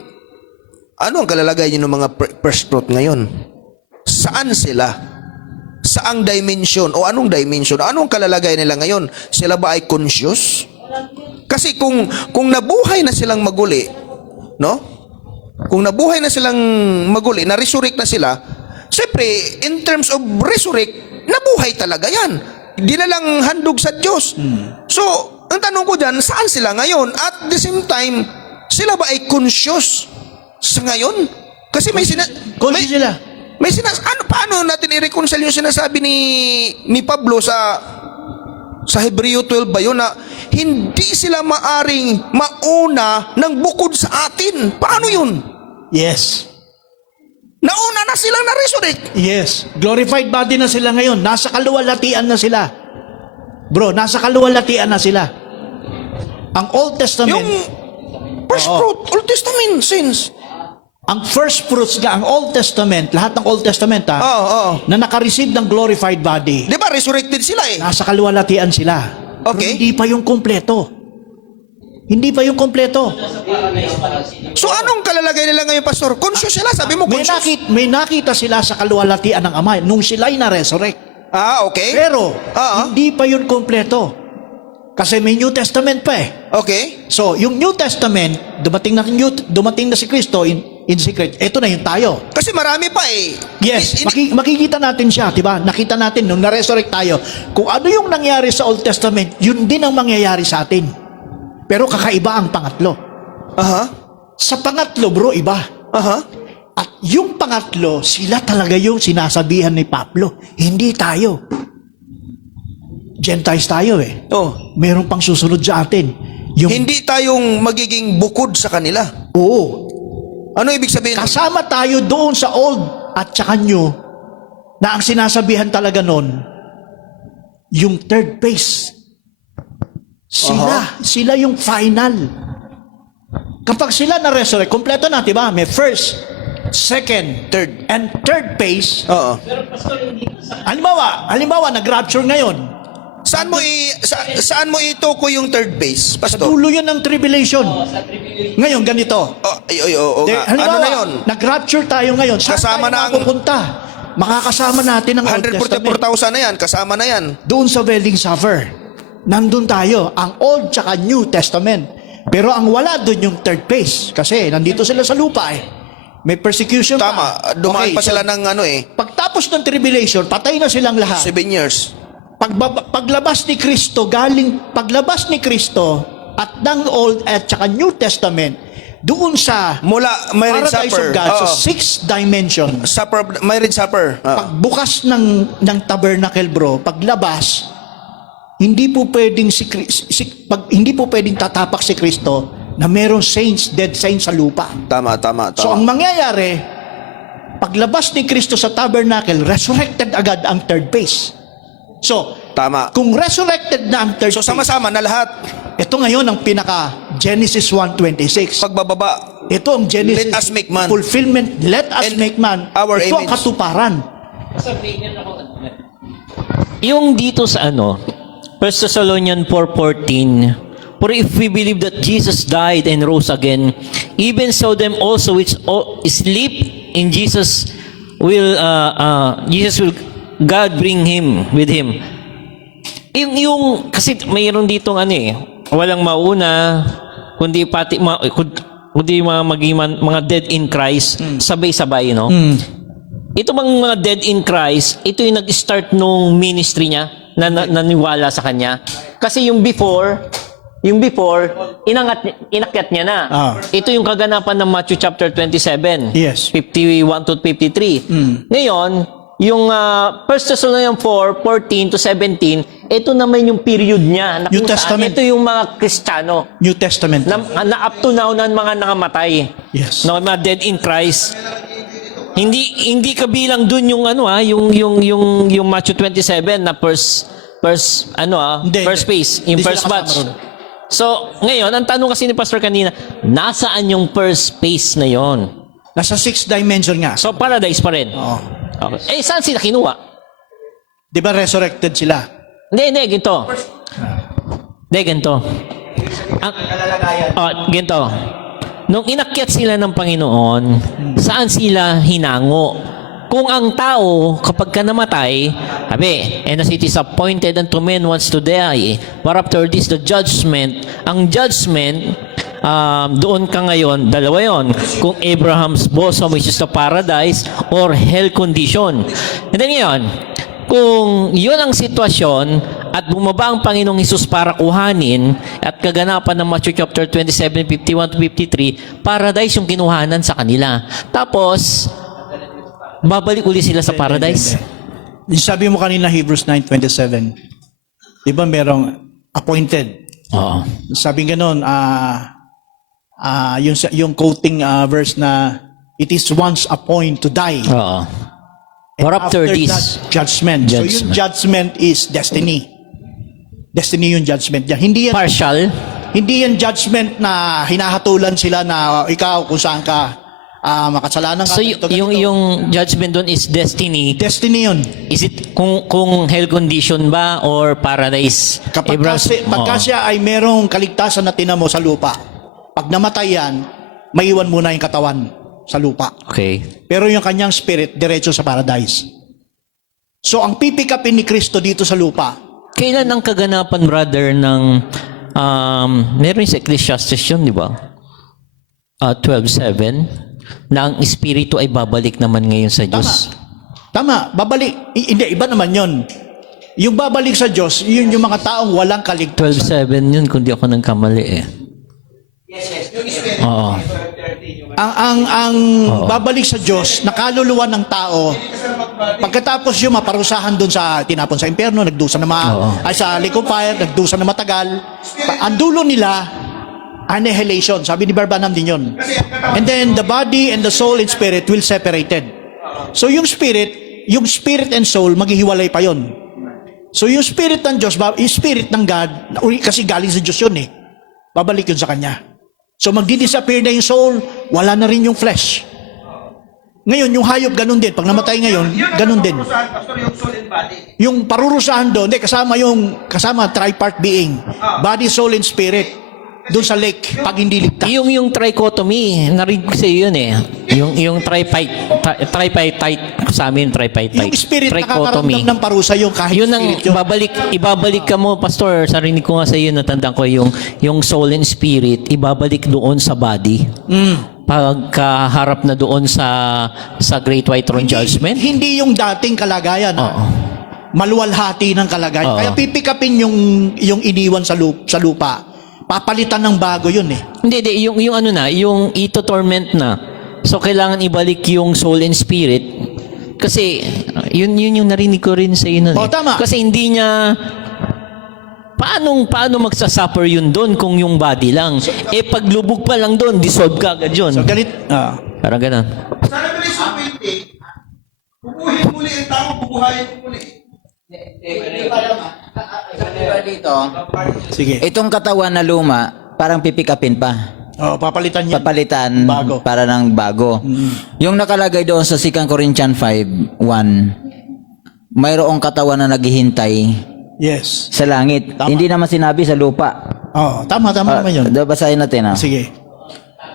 Ano ang kalalagayan ng mga first fruit ngayon? Saan sila? Saang dimension? O anong dimension? Anong kalalagayan nila ngayon? Sila ba ay conscious? Kasi kung nabuhay na silang maguli, no? Kung nabuhay na silang maguli, na-resurrect na sila, siyempre, in terms of resurrect, nabuhay talaga yan. Di na lang handog sa Diyos. So, ang tanong ko dyan, saan sila ngayon? At the same time, sila ba ay conscious sa ngayon? Kasi Conscious sila. paano natin i-reconcile yung sinasabi ni Pablo sa Hebreo 12 ba yun, na hindi sila maaring mauna ng bukod sa atin? Paano yun? Yes. Nauna na silang na-resurrect. Yes. Glorified body na sila ngayon. Nasa kaluwalhatian na sila. Bro, nasa kaluwalhatian na sila. Ang Old Testament, Yung first fruit, Old Testament sins. ang first fruits nga, ang Old Testament, lahat ng Old Testament na nakareceive ng glorified body, Di ba resurrected sila eh? nasa kaluwalhatian sila. Pero Okay. hindi pa yung kompleto. Hindi pa yung kompleto. So anong kalalagay nila ngayon, Pastor? Conscious sila, sabi mo conscious. May nakita sila sa kaluwalhatian ng Ama nung sila'y na-resurrect. Okay. Pero, Ah. hindi pa yun kompleto. Kasi may New Testament pa eh. Okay. So, yung New Testament, dumating na si Kristo in secret. Ito na yung tayo. Kasi marami pa eh. Yes, In- makikita natin siya, 'di ba? Nakita natin nung na-resurrect tayo. Kung ano yung nangyari sa Old Testament, yun din ang mangyayari sa atin. Pero kakaiba ang pangatlo. Aha. Sa pangatlo, bro, iba. Aha. At yung pangatlo, sila talaga yung sinasabihan ni Pablo. Hindi tayo. Gentiles tayo eh. Oh. Meron pang susunod sa atin. Yung, Hindi tayong magiging bukod sa kanila. oo. Ano ibig sabihin? Kasama tayo doon sa old at saka new na ang sinasabihan talaga nun, yung third phase. Sila yung final. Kapag sila na-resurrect, kompleto na, diba? May first, second, Third. and third phase. Oo. Pero pastor, hindi ko sa Halimbawa, nag-rapture ngayon. Saan mo itukoy yung third base, Sa Pastor? dulo yan ng tribulation. sa tribulation. Ngayon, ganito. Oo nga. Ano Halimbawa, na yun? nag-rapture tayo ngayon. Saan Kasama tayo na ang- mapupunta? Makakasama natin ang Old Testament. 144,000 na yan. Kasama na yan. Doon sa wedding supper. Nandun tayo. Ang Old tsaka New Testament. Pero ang wala doon yung third phase. Kasi nandito sila sa lupa eh. May persecution Tama. pa. Dumaan Okay, pa sila so, ng ano eh. pagtapos ng tribulation, patay na silang lahat. 7 years. Paglabas ni Kristo, paglabas ni Kristo at ng Old at saka New Testament, doon sa Mula marriage Paradise supper. of God, sa Oo. sixth dimension, Marriage supper. Oo. pagbukas ng tabernacle, bro, paglabas, hindi po pwedeng hindi po pwedeng tatapak si Kristo na merong dead saints sa lupa. Tama. So ang mangyayari, paglabas ni Kristo sa tabernacle, resurrected agad ang third phase. So, Tama. kung resurrected na ang third So phase, sama-sama na lahat. ito ngayon ang pinaka Genesis 1:26. Pagbababa. Ito ang Genesis Let us make man. fulfillment. Let us And make man. our Ito ang image. katuparan. Pastor, tingnan ako. Yung dito sa 1 Thessalonians 4:14, for if we believe that Jesus died and rose again, even so them also which sleep in Jesus will God bring him with him. Yung kasi mayroon ditong walang mauna kundi pati kundi mga dead in Christ, sabay-sabay, no? Ito bang mga dead in Christ, ito yung nag-start nung ministry niya na naniwala sa kanya. Kasi yung before, inakyat niya na. Ito yung kaganapan ng Matthew chapter 27. Yes. 51 to 53. Ngayon, yung 1 Thessalonians 4:14 to 17, ito naman yung period niya na New kung saan Testament. ito yung mga Kristiyano New Testament. na up to now na mga nangamatay. Yes. No, mga dead in Christ. Hindi kabilang dun yung yung Matthew 27 na first Hindi. phase, yung Hindi first sila batch. kasama ron. So, ngayon, ang tanong kasi ni Pastor kanina, nasaan yung first phase na yon? Nasa sixth dimension nga. So, paradise pa rin. Oo. Okay. Saan sila kinuha? Di ba resurrected sila? Hindi, ginto. Hindi, ginto. Ginto. nung inakyat sila ng Panginoon, saan sila hinango? Kung ang tao, kapag ka namatay, sabi, and as it is appointed unto men once to die, but after this, the judgment, ang judgment, doon ka ngayon, dalawa yon, kung Abraham's bosom, which is the paradise, or hell condition. And then yun, kung yun ang sitwasyon, at bumaba ang Panginoong Hesus para kuhanin, at kaganapan ng Matthew chapter 27, 51 to 53, paradise yung kinuhanan sa kanila. Tapos, babalik uli sila sa paradise. Yung sabi mo kanina, Hebrews 9:27. Di ba merong appointed? Oo. Sabi ganun, yung quoting verse na, it is once appointed to die. Oo. And Or after this, that, judgment. So yung judgment is destiny. Destiny yung judgment niya. partial. Hindi yan judgment na hinahatulan sila na ikaw kung saan ka makasalanan ka. So ganito, yung ganito. yung judgment doon is destiny. Destiny yun. Is it kung hell condition ba or paradise? Kapag Abraham's- pagka Oo. siya ay merong kaligtasan na tinamo sa lupa, pag namatay yan, maiwan muna yung katawan sa lupa. Okay. Pero yung kanyang spirit, diretso sa paradise. So ang pipikapin ni Kristo dito sa lupa, Kailan ang kaganapan, brother, ng meron sa Ecclesiastes yun, di ba? 12:7 na ang espiritu ay babalik naman ngayon sa Diyos. tama, babalik. Hindi, iba naman yon. Yung babalik sa Diyos, yun yung mga taong walang kaligtasan. 12:7 yun, kung di ako nagkamali eh. Yes. Yung spirit. Oo. Ang babalik sa Diyos, nakaluluwa ng tao, pagkatapos yung maparusahan doon sa tinapon sa impyerno, nagdusa na ay sa lake of fire, nagdusa na matagal. Ang dulo nila, annihilation. Sabi ni Barbanam din yun. And then the body and the soul and spirit will separated. So yung spirit and soul, maghihiwalay pa yun. So yung spirit ng Diyos, yung spirit ng God, kasi galing sa Diyos yun eh. Babalik yun sa Kanya. So magdi-disappear na yung soul, wala na rin yung flesh. Ngayon, yung hayop, ganun din. Pag namatay ngayon, ganun din. Pastor, yung soul and body. Yung parurusahan doon, kasama tripart being. Body, soul, and spirit. Doon sa lake, pag hindi ligtas. Yung trichotomy, narinig ko sa iyo yun eh. Yung tripartite sa amin, tripartite. Yung spirit nakakaramdam ng parusa yung kahit Yun ang spirit yun. ibabalik ka mo, pastor, sarinig ko nga sa iyo, natandaan ko yung soul and spirit, ibabalik doon sa body. Pagkaharap na doon sa Great White Throne Judgment. Hindi yung dating kalagayan. Oo. Maluwalhati ng kalagayan. Oo. Kaya pipikapin yung iniwan sa lupa. Papalitan ng bago yun eh. Hindi, yung ano na, yung ito-torment na. So, kailangan ibalik yung soul and spirit. Kasi, yun yung narinig ko rin sa iyo nun Oh, eh. tama. Kasi hindi niya, paano magsasuffer yun doon kung yung body lang? Paglubog pa lang doon, dissolve ka agad yun. So galit, Parang ganun. Sa Revelation 20, bubuhin muli ang tao, bubuhayin mo muli. Dito, sige. itong katawan na luma, parang pipikapin pa. Papalitan niya. Papalitan Bago. para ng bago. Yung nakalagay doon sa 2 Corinthians 5:1, mayroong katawan na naghihintay Yes. sa langit. Tama. Hindi naman sinabi sa lupa. Tama naman yun. Basahin natin. Sige.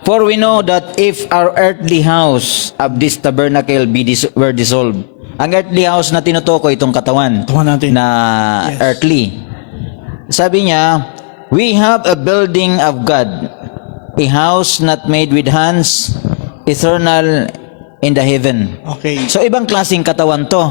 For we know that if our earthly house of this tabernacle were dissolved, ang earthly house na tinutukoy itong katawan Katawan natin. na Yes. earthly. Sabi niya, we have a building of God, a house not made with hands, eternal in the heaven. Okay. So ibang klaseng katawan to.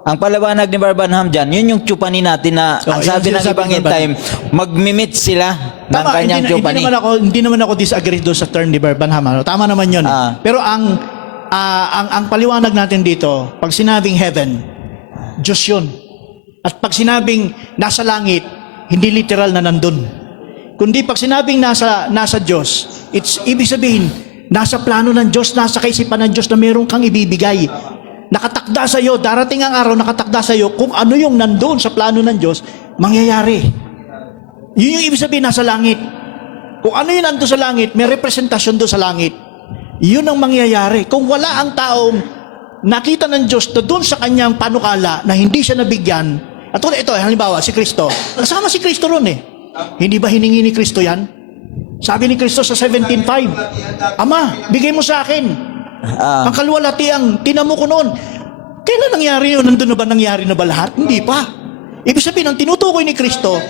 Ang palawanag ni Barbanham dyan, yun yung tsupani natin na So, ang yun sabi ng sinasabi ibang ni in time, magmimit sila ng Tama, kanyang tsupani. hindi naman ako disagree doon sa term ni Barbanham. Tama naman yun. Pero ang paliwanag natin dito, pag sinabing heaven, Diyos yun. At pag sinabing nasa langit, hindi literal na nandun. Kundi pag sinabing nasa Diyos, it's ibig sabihin, nasa plano ng Diyos, nasa kaisipan ng Diyos na meron kang ibibigay. Nakatakda sa iyo, darating ang araw, nakatakda sa iyo, kung ano yung nandun sa plano ng Diyos, mangyayari. Yun yung ibig sabihin, nasa langit. Kung ano yung nandun sa langit, may representasyon doon sa langit. Yun ang mangyayari. Kung wala ang taong nakita ng Diyos na doon sa kanyang panukala na hindi siya nabigyan, at ito, halimbawa, si Kristo, kasama si Kristo ron eh. Hindi ba hiningi ni Kristo yan? Sabi ni Kristo sa 17:5, Ama, bigay mo sa akin ang kalwalatiang tinamo ko noon. Kailan nangyari yun? Nandun na ba nangyari na ba lahat? Hindi pa. Ibig sabihin, ang tinutukoy ni Kristo,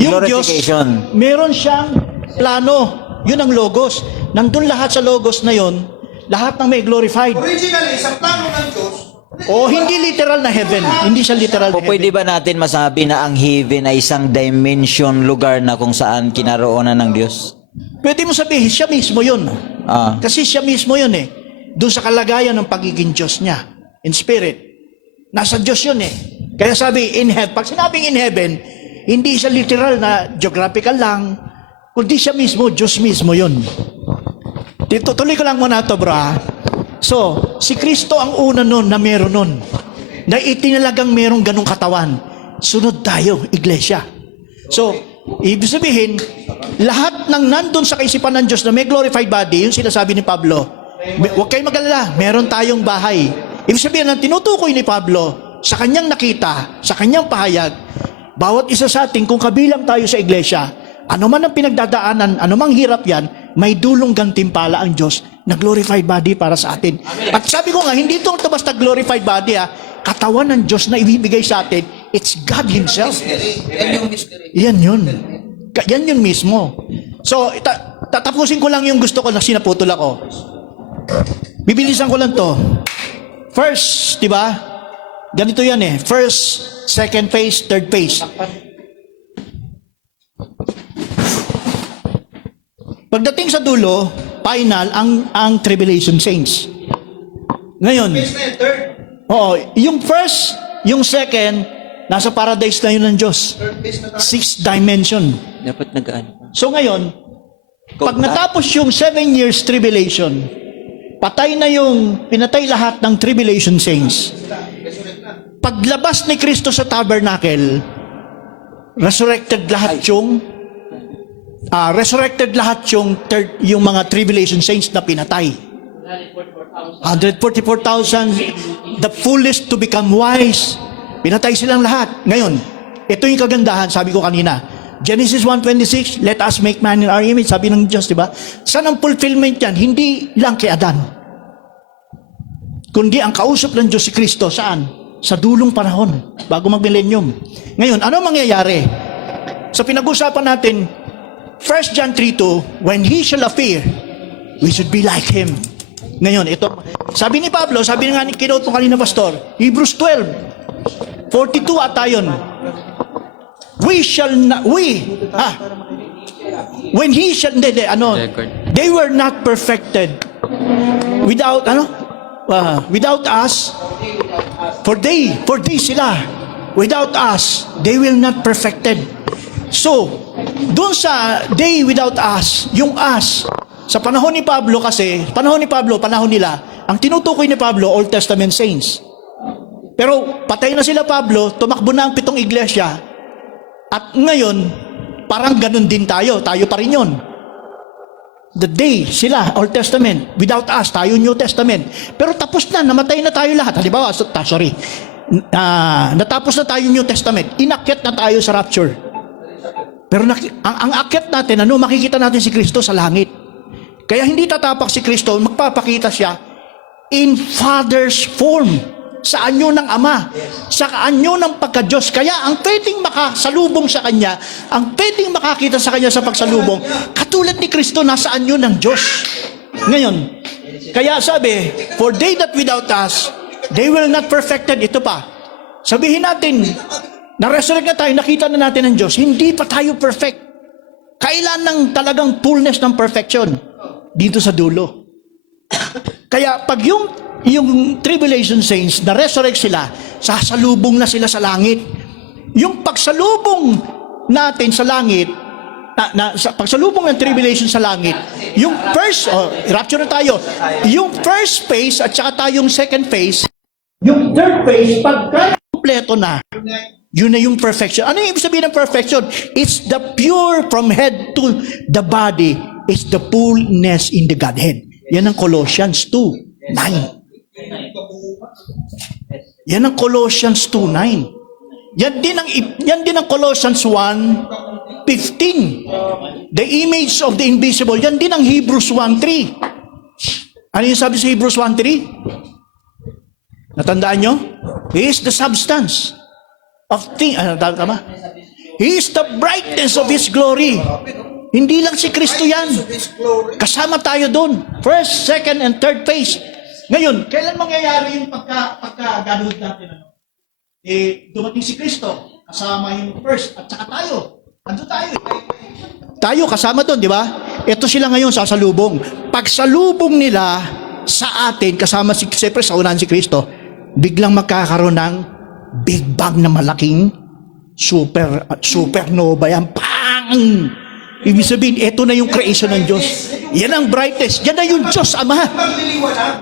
yung Diyos, Glorification. meron siyang plano. Yun ang Logos. Nandun lahat sa Logos na yun, lahat ng may glorified. Originally, sa plano ng Diyos, O hindi literal na heaven. Hindi siya literal na O pwede heaven. ba natin masabi na ang heaven ay isang dimension, lugar na kung saan kinaroonan ng Diyos? Pwede mo sabihin, siya mismo yun. Ah. Kasi siya mismo yun eh. Doon sa kalagayan ng pagiging Diyos niya. In spirit. Nasa Diyos yun eh. Kaya sabi, in heaven. Pag sinabing in heaven, hindi siya literal na geographical lang, kundi siya mismo, Diyos mismo yun. Tuloy ko lang muna ito, bro. So, si Kristo ang una nun na meron nun. Na itinalagang merong ganong katawan. Sunod tayo, iglesia. So, ibig sabihin, lahat ng nandun sa kaisipan ng Diyos na may glorified body, yung sinasabi ni Pablo, huwag kayong mag-alala, meron tayong bahay. Ibig sabihin, ang tinutukoy ni Pablo, sa kanyang nakita, sa kanyang pahayag, bawat isa sa atin, kung kabilang tayo sa iglesia, ano man ang pinagdadaanan, ano mang hirap yan, may dulong gantimpala ang Diyos na glorified body para sa atin. At sabi ko nga, hindi ito basta glorified body katawan ng Diyos na ibibigay sa atin, it's God Himself. Yan yun. Yan yun mismo. So, tatapusin ko lang yung gusto ko na sinaputol ako. Bibilisan ko lang to. First, di ba? Ganito yan eh. First, second phase, third phase. Pagdating sa dulo, final, ang tribulation saints. Ngayon, yung first, yung second, nasa paradise na yun ng Diyos. Sixth dimension. Dapat nag-ano. So ngayon, pag natapos yung 7 years tribulation, pinatay lahat ng tribulation saints. Paglabas ni Kristo sa tabernacle, resurrected lahat yung mga tribulation saints na pinatay. 144,000, the foolish to become wise. Pinatay silang lahat. Ngayon, ito yung kagandahan, sabi ko kanina. Genesis 1:26, let us make man in our image. Sabi ng Diyos, di ba? Saan ang fulfillment yan? Hindi lang kay Adan. Kundi ang kausap ng Diyos si Kristo, saan? Sa dulong panahon, bago mag-millennium. Ngayon, ano mangyayari? Sa pinag-usapan natin, 1 John 3:2, when He shall appear, we should be like Him. Ngayon, ito, sabi ni Pablo, sabi nga ni kinote mo kanina, Pastor, Hebrews 12:42 ata yun. When He shall, they were not perfected without us, for they sila, without us, they will not perfected. So, doon sa day without us, yung us, sa panahon ni Pablo kasi, panahon nila, ang tinutukoy ni Pablo, Old Testament saints. Pero patay na sila Pablo, tumakbo na ang 7 iglesia, at ngayon, parang ganun din tayo pa rin yun. The day, sila, Old Testament, without us, tayo New Testament. Pero tapos na, namatay na tayo lahat. Halimbawa, natapos na tayo New Testament, inakyat na tayo sa rapture. Pero ang akyat natin, makikita natin si Kristo sa langit. Kaya hindi tatapak si Kristo, magpapakita siya in Father's form, sa anyo ng Ama, sa anyo ng pagka-Diyos. Kaya ang pwedeng makasalubong sa Kanya, ang pwedeng makakita sa Kanya sa pagsalubong, katulad ni Kristo, nasa anyo ng Diyos. Ngayon, kaya sabi, for they that without us, they will not perfected. Ito pa, sabihin natin, na-resurrect na tayo, nakita na natin ang Diyos, hindi pa tayo perfect. Kailan ng talagang fullness ng perfection? Dito sa dulo. Kaya pag yung tribulation saints, na-resurrect sila, sasalubong na sila sa langit. Yung pagsalubong natin sa langit, pagsalubong ng tribulation sa langit, yung first, rapture na tayo, yung first phase at saka tayong second phase, yung third phase, pagka kompleto na, yun na yung perfection. Ano yung ibig sabihin ng perfection? It's the pure from head to the body. It's the fullness in the Godhead. Yan ang Colossians 2:9. Yan ang Colossians 2:9. Yan din ang Colossians 1 15. The image of the invisible. Yan din ang Hebrews 1:3. Ano yung sabi sa Hebrews 1:3? Natandaan nyo? He is the substance of things. Ano tama? He is the brightness of His glory. Hindi lang si Kristo yan. Kasama tayo doon. First, second, and third phase. Ngayon, kailan mangyayari yung pagka-ganhood natin? Dumating si Kristo. Kasama yung first. At saka tayo. Ando tayo. Tayo kasama doon, di ba? Ito sila ngayon sasalubong. Pagsalubong nila sa atin, kasama siyempre sa unahan si Kristo, biglang magkakaroon ng Big Bang na malaking supernova yan. Pang! Ibig sabihin, ito na yung creation ng Diyos. Yan ang brightest. Yan na yung Diyos Ama.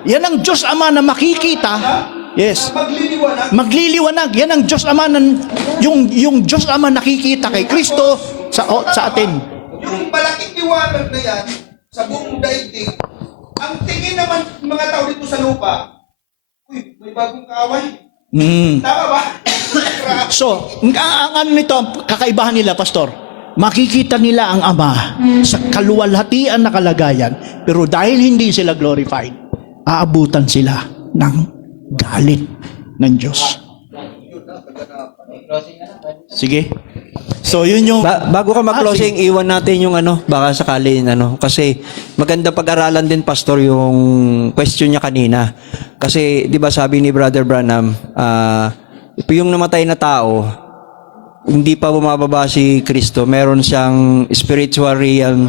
Yan ang Diyos Ama na makikita. Yes. Magliliwanag. Yan ang Diyos Ama yung Diyos Ama nakikita kay Kristo sa atin. Yung malaking liwanag na yan, sa buong daigdig, ang tingin naman ng mga tao dito sa lupa, uy, may bagong kaaway. Tama ba? So, ang ano nito, ang kakaibahan nila, Pastor, makikita nila ang Ama sa kaluwalhatian na kalagayan, pero dahil hindi sila glorified, aabutan sila ng galit ng Diyos. Sige. So, yun yung... Bago ka mag-closing, iwan natin yung baka sakali, kasi maganda pag-aralan din, Pastor, yung question niya kanina. Kasi, di ba sabi ni Brother Branham, yung namatay na tao, hindi pa bumababa si Kristo, meron siyang spiritual realm,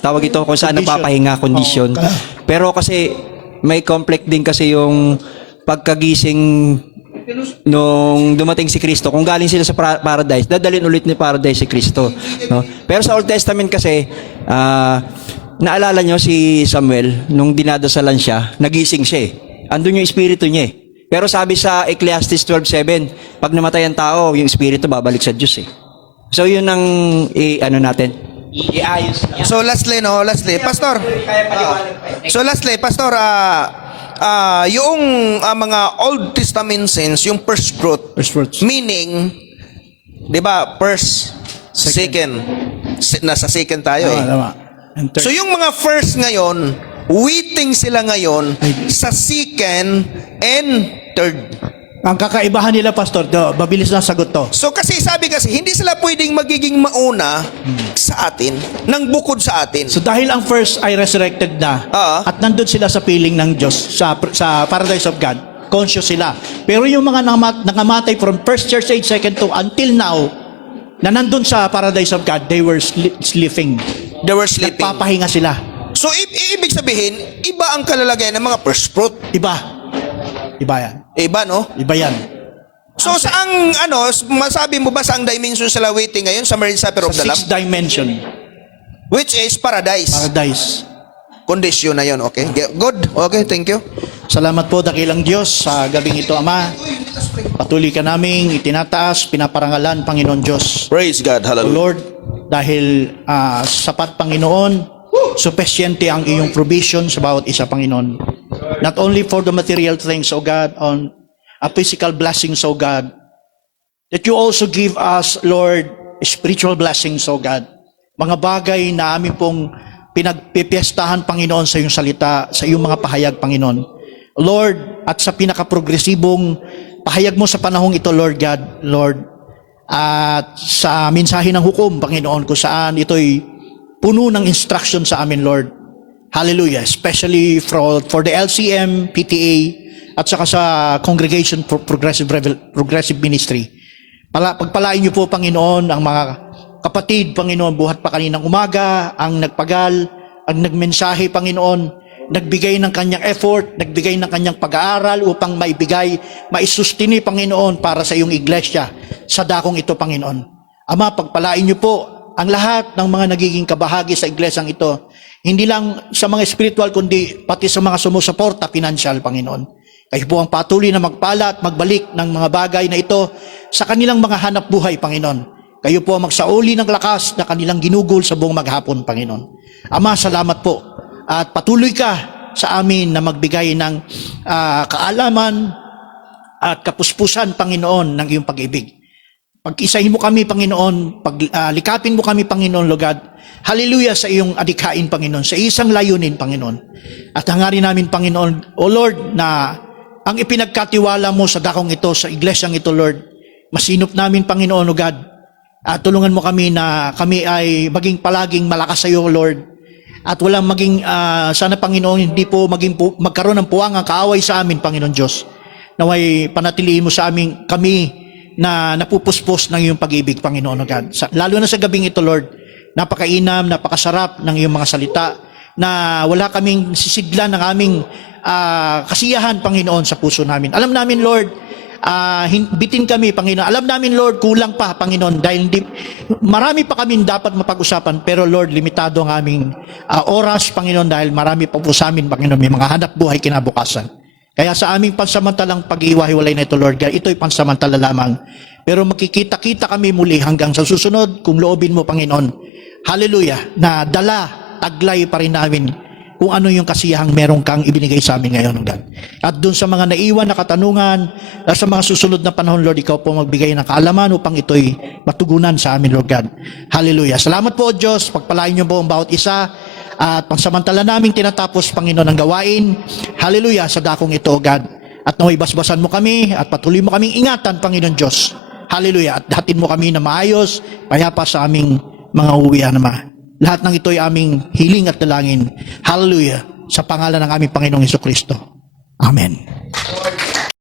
tawag ito kung saan nagpapahinga condition. Pero kasi, may conflict din kasi yung pagkagising nung dumating si Kristo. Kung galing sila sa paradise, dadalhin ulit ni paradise si Kristo. No? Pero sa Old Testament kasi, naalala nyo si Samuel, nung dinadasalan siya, nagising siya eh. Andun yung espiritu niya eh. Pero sabi sa Ecclesiastes 12:7, pag namatay ang tao, yung espiritu babalik sa Diyos eh. So yun ang natin. Iayos niya. So lastly, Pastor. Pastor, yung mga Old Testament saints, yung first fruits, meaning, di ba, first, second, nasa second tayo eh. Tama. And third. So yung mga first ngayon, waiting sila ngayon sa second and third. Ang kakaibahan nila, Pastor, mabilis lang sagot to. So kasi hindi sila pwedeng magiging mauna sa atin, nang bukod sa atin. So dahil ang first ay resurrected na, at nandun sila sa piling ng Diyos, sa paradise of God, conscious sila. Pero yung mga nangamatay from first church age, second to, until now, na nandun sa paradise of God, they were sleeping. They were sleeping. Nagpapahinga sila. So ibig sabihin, iba ang kalalagayan ng mga first fruit. Iba yan. Iba, no? Iba yan. So saang masabi mo ba saang dimension sila waiting ngayon sa marriage supper of Sa the Lamb? sixth dimension, Which is paradise. paradise. Kondisyon na yun, okay? Good. Okay, thank you. Salamat po, dakilang Diyos, sa gabing ito, Ama. Patuloy ka naming itinataas, pinaparangalan, Panginoon Diyos. Praise God. Hallelujah. Lord, dahil sapat, Panginoon, sufficiente ang iyong provision sa bawat isa, Panginoon. Not only for the material things, O God, on a physical blessings, O God, that you also give us, Lord, spiritual blessings, O God. Mga bagay na amin pong pinagpipiestahan, Panginoon, sa iyong salita, sa iyong mga pahayag, Panginoon. Lord, at sa pinakaprogresibong pahayag mo sa panahong ito, Lord God, Lord, at sa mensahe ng hukom, Panginoon, kung saan ito'y puno ng instruction sa amin, Lord. Hallelujah. Especially for the LCM, PTA, at saka sa Congregation for Progressive Ministry. Pagpalain niyo po, Panginoon, ang mga kapatid, Panginoon, buhat pa kaninang umaga, ang nagpagal, ang nagmensahe, Panginoon, nagbigay ng kanyang effort, nagbigay ng kanyang pag-aaral upang maisustini, Panginoon, para sa iyong iglesia sa dakong ito, Panginoon. Ama, pagpalain niyo po ang lahat ng mga nagiging kabahagi sa iglesyang ito, hindi lang sa mga spiritual, kundi pati sa mga sumusuporta, financial, Panginoon. Kayo po ang patuloy na magpala at magbalik ng mga bagay na ito sa kanilang mga hanap buhay, Panginoon. Kayo po ang magsauli ng lakas na kanilang ginugol sa buong maghapon, Panginoon. Ama, salamat po. At patuloy ka sa amin na magbigay ng kaalaman at kapuspusan, Panginoon, ng iyong pag-ibig. Pag-isahin mo kami, Panginoon, likapin mo kami, Panginoon, Lord. Hallelujah sa iyong adikain, Panginoon, sa isang layunin, Panginoon. At hangarin namin, Panginoon, O Lord, na ang ipinagkatiwala mo sa dakong ito, sa iglesyang ito, Lord, masinop namin, Panginoon, O God. At tulungan mo kami na kami ay maging palaging malakas sa iyo, Lord. At walang maging, sana, Panginoon, hindi po magkaroon ng puwangang kaaway sa amin, Panginoon Diyos. Naway panatiliin mo sa amin, kami, na napupuspos ng iyong pag-ibig, Panginoon God. Lalo na sa gabing ito, Lord, napakainam, napakasarap ng iyong mga salita, na wala kaming sisidlan ng aming kasiyahan, Panginoon, sa puso namin. Alam namin, Lord, bitin kami, Panginoon. Alam namin, Lord, kulang pa, Panginoon, dahil marami pa kami dapat mapag-usapan, pero Lord, limitado ang aming oras, Panginoon, dahil marami pa po sa amin, Panginoon, may mga hanap buhay kinabukasan. Kaya sa aming pansamantalang pag-iwahiwalay na ito, Lord God, ito'y pansamantala lamang. Pero makikita-kita kami muli hanggang sa susunod, kung loobin mo, Panginoon. Hallelujah, na taglay pa rin namin kung ano yung kasiyahang meron kang ibinigay sa amin ngayon, God. At dun sa mga naiwan na katanungan, at sa mga susunod na panahon, Lord, ikaw po magbigay ng kaalaman upang ito'y matugunan sa amin, Lord God. Hallelujah. Salamat po, Diyos. Pagpalain niyo po ang bawat isa. At pangsamantala namin tinatapos, Panginoon, ang gawain. Hallelujah, sa dakong ito, God. At naway basbasan mo kami at patuloy mo kaming ingatan, Panginoon Diyos. Hallelujah. At dahatin mo kami na maayos, payapa sa aming mga uwian naman. Lahat ng ito ay aming hiling at dalangin. Hallelujah. Sa pangalan ng aming Panginoong Hesukristo. Amen.